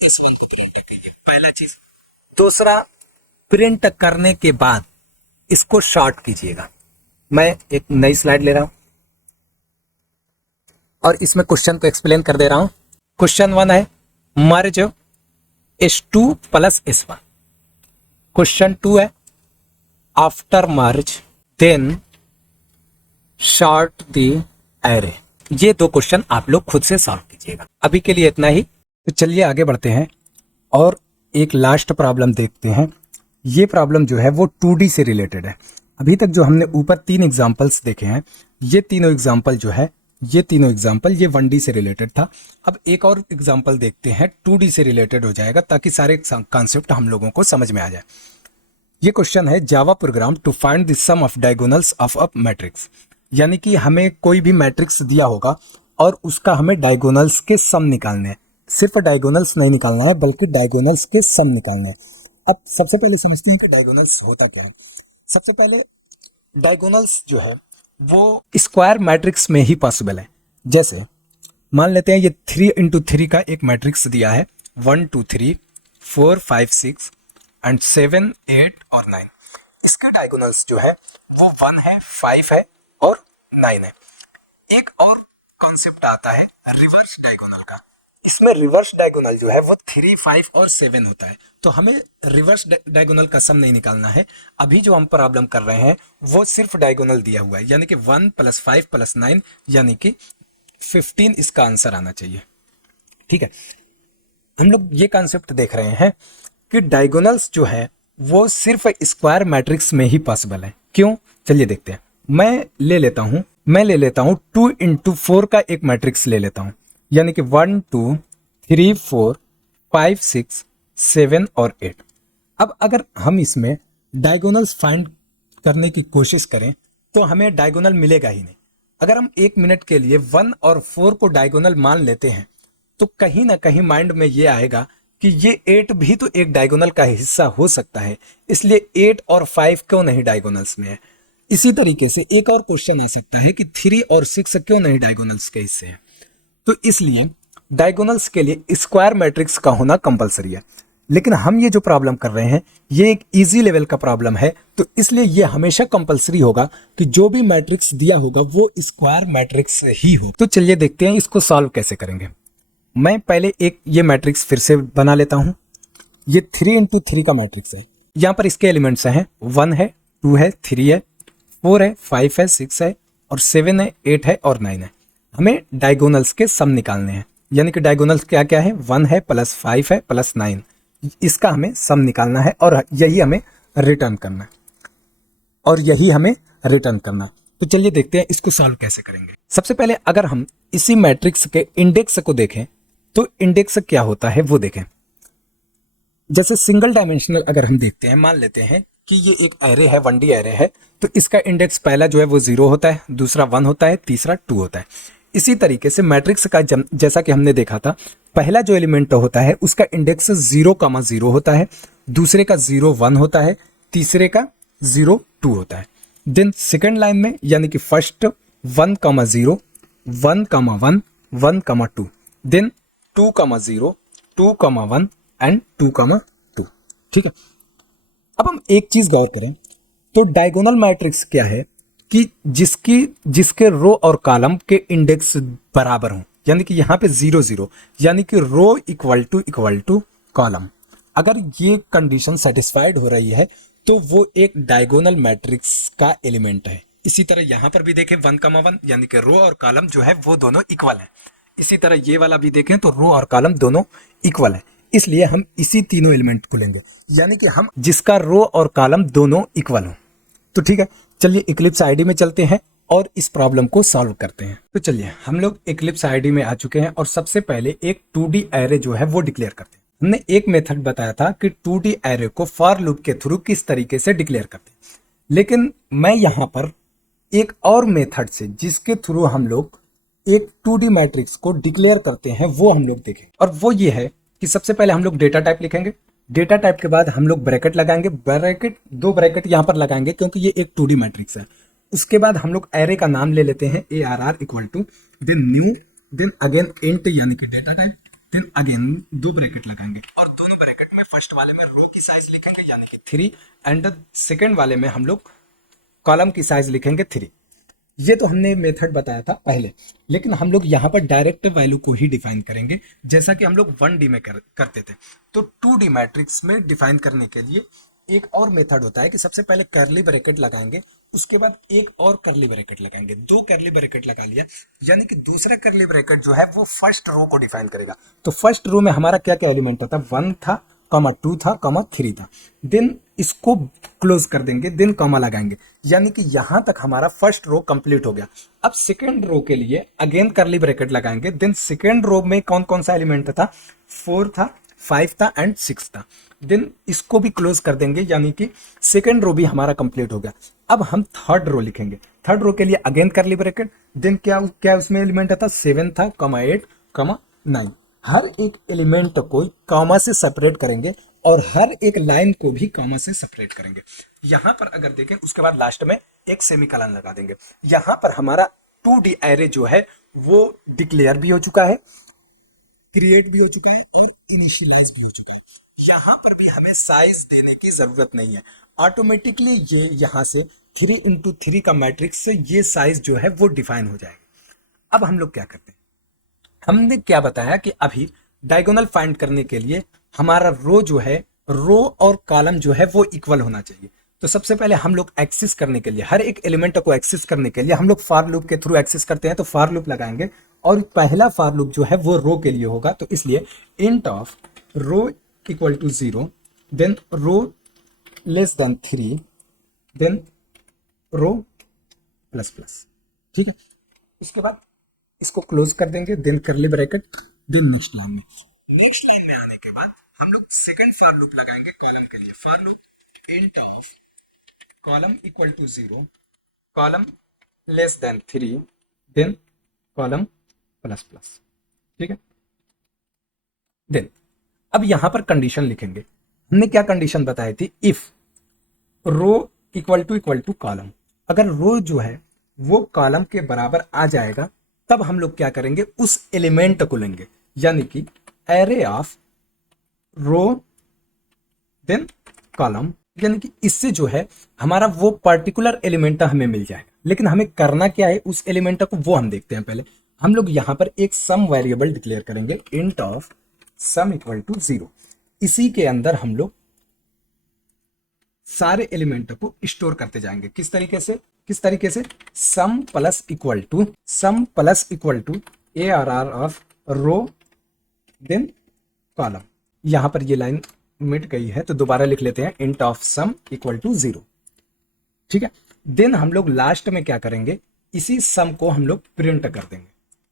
S1 को प्रिंट कीजिए, पहला चीज। दूसरा, प्रिंट करने के बाद इसको शॉर्ट कीजिएगा। मैं एक नई स्लाइड ले रहा हूं और इसमें क्वेश्चन को एक्सप्लेन कर दे रहा हूं। क्वेश्चन 1 है मर्ज S2 प्लस S1। क्वेश्चन 2 है after merge then sort the array. ये 2 क्वेश्चन आप लोग खुद से सॉल्व कीजिएगा। अभी के लिए इतना ही, तो चलिए आगे बढ़ते हैं और एक लास्ट प्रॉब्लम देखते हैं। ये प्रॉब्लम जो है वो 2D से रिलेटेड है। अभी तक जो हमने ऊपर 3 एग्जाम्पल्स देखे हैं, ये तीनों एग्जाम्पल जो है, ये तीनों एग्जाम्पल ये 1D से रिलेटेड था। अब एक और एग्जाम्पल देखते हैं, 2D से रिलेटेड हो जाएगा, ताकि सारे कॉन्सेप्ट हम लोगों को समझ में आ जाए। ये क्वेश्चन है Java program to find the sum of diagonals of a matrix. यानी कि हमें कोई भी मैट्रिक्स दिया होगा और उसका हमें डायगोनल्स के सम निकालने हैं। सिर्फ डायगोनल्स नहीं निकालना है बल्कि डायगोनल्स के सम निकालने हैं। अब सबसे पहले समझते हैं कि डायगोनल्स होता क्या है। सबसे पहले डायगोनल्स जो है वो स्क्वायर मैट्रिक्स में ही पॉसिबल है। जैसे मान लेते हैं ये 3 इंटू 3 का एक मैट्रिक्स दिया है, 1 2 3 4 5 6 एंड 7 8 और 9। इसका डायगोनल्स जो है वो 1 है, 5 है और 9 है। एक और कॉन्सेप्ट आता है रिवर्स डायगोनल का। इसमें रिवर्स डायगोनल जो है वो 3 5 और 7 होता है। तो हमें रिवर्स डायगोनल का सम नहीं निकालना है। अभी जो हम प्रॉब्लम कर रहे हैं वो सिर्फ डायगोनल दिया हुआ है, यानी कि 1 + 5 + 9 यानी कि 15 इसका आंसर आना चाहिए। ठीक है, हम लोग ये कॉन्सेप्ट देख रहे हैं कि डायगोनल्स जो है वो सिर्फ स्क्वायर मैट्रिक्स में ही पॉसिबल है। क्यों, चलिए देखते हैं। मैं ले लेता हूं 2 इंटू 4 का एक मैट्रिक्स ले लेता हूं, यानी कि 1 2 3 4 5 6 7 और 8। अब अगर हम इसमें डायगोनल्स फाइंड करने की कोशिश करें तो हमें डायगोनल मिलेगा ही नहीं। अगर हम 1 मिनट के लिए 1 और 4 को डायगोनल मान लेते हैं तो कहीं ना कहीं माइंड में ये आएगा कि ये 8 भी तो एक डायगोनल का हिस्सा हो सकता है, इसलिए 8 और 5 क्यों नहीं डायगोनल्स में है। इसी तरीके से एक और क्वेश्चन आ सकता है कि 3 और 6 क्यों नहीं डायगोनल्स के हिस्से हैं। तो इसलिए डायगोनल्स के लिए स्क्वायर मैट्रिक्स का होना कंपलसरी है। लेकिन हम ये जो प्रॉब्लम कर रहे हैं ये एक इजी लेवल का प्रॉब्लम है, तो इसलिए ये हमेशा कंपलसरी होगा कि जो भी मैट्रिक्स दिया होगा वो स्क्वायर मैट्रिक्स ही हो। तो चलिए देखते हैं इसको सॉल्व कैसे करेंगे। मैं पहले एक ये मैट्रिक्स फिर से बना लेता हूं। ये 3 इंटू 3 का मैट्रिक्स है। यहां पर इसके एलिमेंट्स हैं 1 है, 2 है, 3 है, 4 है, 5 है, 6 है और 7 है, 8 है और 9 है। हमें डायगोनल्स के सम निकालने हैं, यानी कि डायगोनल्स क्या क्या है, 1 है प्लस 5 है प्लस 9। इसका हमें सम निकालना है और यही हमें रिटर्न करना है। तो चलिए देखते हैं इसको सॉल्व कैसे करेंगे। सबसे पहले अगर हम इसी मैट्रिक्स के इंडेक्स को देखें तो इंडेक्स क्या होता है वो देखें। जैसे सिंगल डायमेंशनल अगर हम देखते हैं, मान लेते हैं कि ये एक एरे है, 1D एरे है, तो इसका इंडेक्स पहला जो है वो 0 होता है, दूसरा 1 होता है, तीसरा 2 होता है। इसी तरीके से मैट्रिक्स का जैसा कि हमने देखा था, पहला जो एलिमेंट होता है उसका इंडेक्स 0,0 होता है, दूसरे का 0 1 होता है, तीसरे का 0 2 होता है। देन सेकेंड लाइन में यानी कि फर्स्ट 1,0 1,1 1,2, देन 2,0 2,1 एंड 2,2। ठीक है। अब हम एक चीज गौर करें तो डायगोनल मैट्रिक्स क्या है कि जिसके रो और कॉलम के इंडेक्स बराबर हों, यानी कि यहाँ पे 0 0, यानी कि रो इक्वल टू कॉलम। अगर ये कंडीशन सेटिस्फाइड हो रही है तो वो एक डायगोनल मैट्रिक्स का एलिमेंट है। इसी तरह यहाँ पर भी देखें 1,1, यानी कि रो और कॉलम जो है वो दोनों इक्वल है। इसी तरह ये वाला भी देखें तो रो और कॉलम दोनों इक्वल है, इसलिए हम इसी तीनों एलिमेंट को लेंगे, यानी कि हम जिसका रो और कॉलम दोनों इक्वल हो। तो ठीक है, चलिए इक्लिप्स आईडी में चलते हैं और इस प्रॉब्लम को सॉल्व करते हैं। तो चलिए हम लोग इक्लिप्स आईडी में आ चुके हैं और सबसे पहले एक 2D एरे जो है वो डिक्लेयर करते हैं। हमने एक मेथड बताया था कि 2D एरे को फॉर लूप के थ्रू किस तरीके से डिक्लेयर करते हैं, लेकिन मैं यहाँ पर एक और मेथड से जिसके थ्रू हम लोग एक 2D मैट्रिक्स को डिक्लेयर करते हैं वो हम लोग देखें। और वो ये है कि सबसे पहले हम लोग डेटा टाइप लिखेंगे, डेटा टाइप के बाद हम लोग ब्रैकेट लगाएंगे, दो ब्रैकेट यहाँ पर लगाएंगे क्योंकि ये एक 2D मैट्रिक्स है। उसके बाद हम लोग एरे का नाम ले लेते हैं ARR equal to then new then again int यानी कि डेटा टाइप देन अगेन दो ब्रैकेट लगाएंगे और दोनों ब्रैकेट में फर्स्ट वाले में रो की साइज लिखेंगे यानी कि 3 एंड सेकेंड वाले में हम लोग कॉलम की साइज लिखेंगे 3। ये तो हमने मेथड बताया था पहले, लेकिन हम लोग यहाँ पर डायरेक्ट वैल्यू को ही डिफाइन करेंगे जैसा कि हम लोग 1D में करते थे। तो 2D मैट्रिक्स में डिफाइन करने के लिए एक और मेथड होता है कि सबसे पहले कर्ली ब्रैकेट लगाएंगे, उसके बाद एक और कर्ली ब्रैकेट लगाएंगे, दो कर्ली ब्रैकेट लगा लिया, यानी कि दूसरा कर्ली ब्रैकेट जो है वो फर्स्ट रो को डिफाइन करेगा। तो फर्स्ट रो में हमारा क्या क्या एलिमेंट था, 1 था, कॉमा 2 था, कॉमा 3 था। देन इसको क्लोज कर देंगे, देन कॉमा लगाएंगे, यानी कि यहां तक हमारा फर्स्ट रो कंप्लीट हो गया। अब सेकेंड रो के लिए अगेन कर्ली ब्रैकेट लगाएंगे, देन सेकेंड रो में कौन कौन सा एलिमेंट था, 4 था, 5 था एंड 6 था। देन इसको भी क्लोज कर देंगे, यानी कि सेकेंड रो भी हमारा कंप्लीट हो गया। अब हम थर्ड रो लिखेंगे, थर्ड रो के लिए अगेन कर्ली ब्रैकेट, देन क्या क्या उसमें एलिमेंट था, 7 था, कॉमा 8, कॉमा 9। हर एक एलिमेंट को कॉमा से सेपरेट करेंगे और हर एक लाइन को भी कॉमा से सेपरेट करेंगे। यहां पर अगर देखें उसके बाद लास्ट में एक सेमीकोलन लगा देंगे। यहां पर हमारा 2D एरे जो है वो डिक्लेयर भी हो चुका है, क्रिएट भी हो चुका है और इनिशियलाइज भी हो चुका है। यहां पर भी हमें साइज देने की जरूरत नहीं है, ऑटोमेटिकली ये यहां से 3x3 का मैट्रिक्स से ये साइज जो है वो डिफाइन हो जाएगा। अब हम लोग क्या करते हैं, हमने क्या बताया कि अभी डायगोनल फाइंड करने के लिए हमारा रो जो है, रो और कॉलम जो है वो इक्वल होना चाहिए। तो सबसे पहले हम लोग एक्सेस करने के लिए, हर एक एलिमेंट को एक्सेस करने के लिए हम लोग फॉर लूप के थ्रू एक्सेस करते हैं। तो फॉर लूप लगाएंगे और पहला फॉर लूप जो है वो रो के लिए होगा, तो इसलिए int of row equal to 0 then row less than 3 then row plus plus. ठीक है, इसके बाद इसको क्लोज कर देंगे, then curly bracket, then next line में आने के बाद हम लोग सेकंड फॉर लूप लगाएंगे कॉलम के लिए। For loop int of column equal to 0 column less than 3 then column plus plus. ठीक है, देन अब यहां पर कंडीशन लिखेंगे। हमने क्या कंडीशन बताई थी, if row equal to column, अगर रो जो है वो कॉलम के बराबर आ जाएगा तब हम लोग क्या करेंगे, उस एलिमेंट को लेंगे, यानी कि array of row then column, यानी कि इससे जो है हमारा वो पर्टिकुलर एलिमेंट हमें मिल जाएगा। लेकिन हमें करना क्या है उस एलिमेंट को, वो हम देखते हैं। पहले हम लोग यहां पर एक सम वेरिएबल डिक्लेयर करेंगे, int of sum equal to 0। इसी के अंदर हम लोग सारे एलिमेंट को स्टोर करते जाएंगे। किस तरीके से sum plus equal to ARR of row then column. यहां पर ये लाइन मिट गई है तो दोबारा लिख लेते हैं, int of sum equal to 0। ठीक है, देन हम लोग लास्ट में क्या करेंगे, इसी सम को हम लोग प्रिंट कर देंगे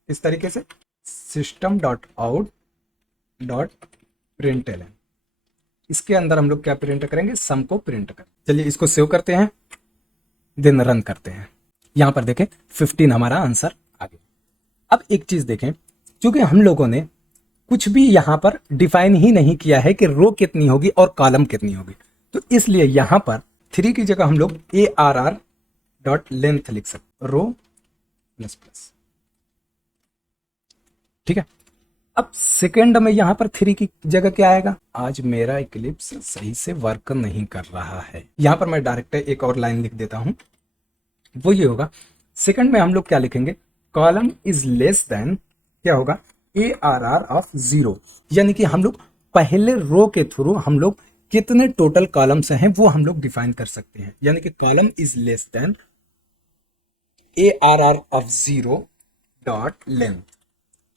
इस तरीके से, system dot out dot print. इसके अंदर हम लोग क्या प्रिंट करेंगे, सम को प्रिंट करें। चलिए इसको सेव करते हैं, देन रन करते हैं। यहां पर देखें 15 हमारा आंसर आ गया। अब एक चीज देखें, क्योंकि हम लोगों ने कुछ भी यहां पर डिफाइन ही नहीं किया है कि रो कितनी होगी और कॉलम कितनी होगी, तो इसलिए यहां पर 3 की जगह हम लोग ARR डॉट लेंथ लिख सकते, रो प्लस प्लस। ठीक है, अब सेकंड में यहाँ पर 3 की जगह क्या आएगा? आज मेरा इक्लिप्स सही से वर्क नहीं कर रहा है। यहाँ पर मैं डायरेक्ट एक और लाइन लिख देता हूं, वो ये होगा, सेकंड में हम लोग क्या लिखेंगे, कॉलम इज लेस देन क्या होगा, ARR ऑफ 0, यानी कि हम लोग पहले रो के थ्रू हम लोग कितने टोटल कॉलम्स हैं वो हम लोग डिफाइन कर सकते हैं। यानी कि column is less than ARR of 0 dot length.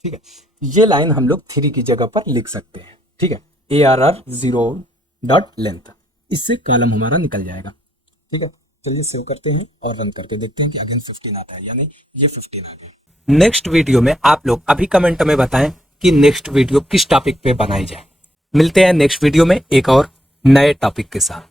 ठीक है, ये लाइन हम लोग 3 की जगह पर लिख सकते हैं। ठीक है, ARR 0 डॉट लेंथ, इससे कॉलम हमारा निकल जाएगा। ठीक है, चलिए सेव करते हैं और रन करके देखते हैं कि अगेन 15 आता है, यानी ये 15 आ गया। नेक्स्ट वीडियो में आप लोग अभी कमेंट में बताएं कि नेक्स्ट वीडियो किस टॉपिक पे बनाई जाए। मिलते हैं नेक्स्ट वीडियो में एक और नए टॉपिक के साथ।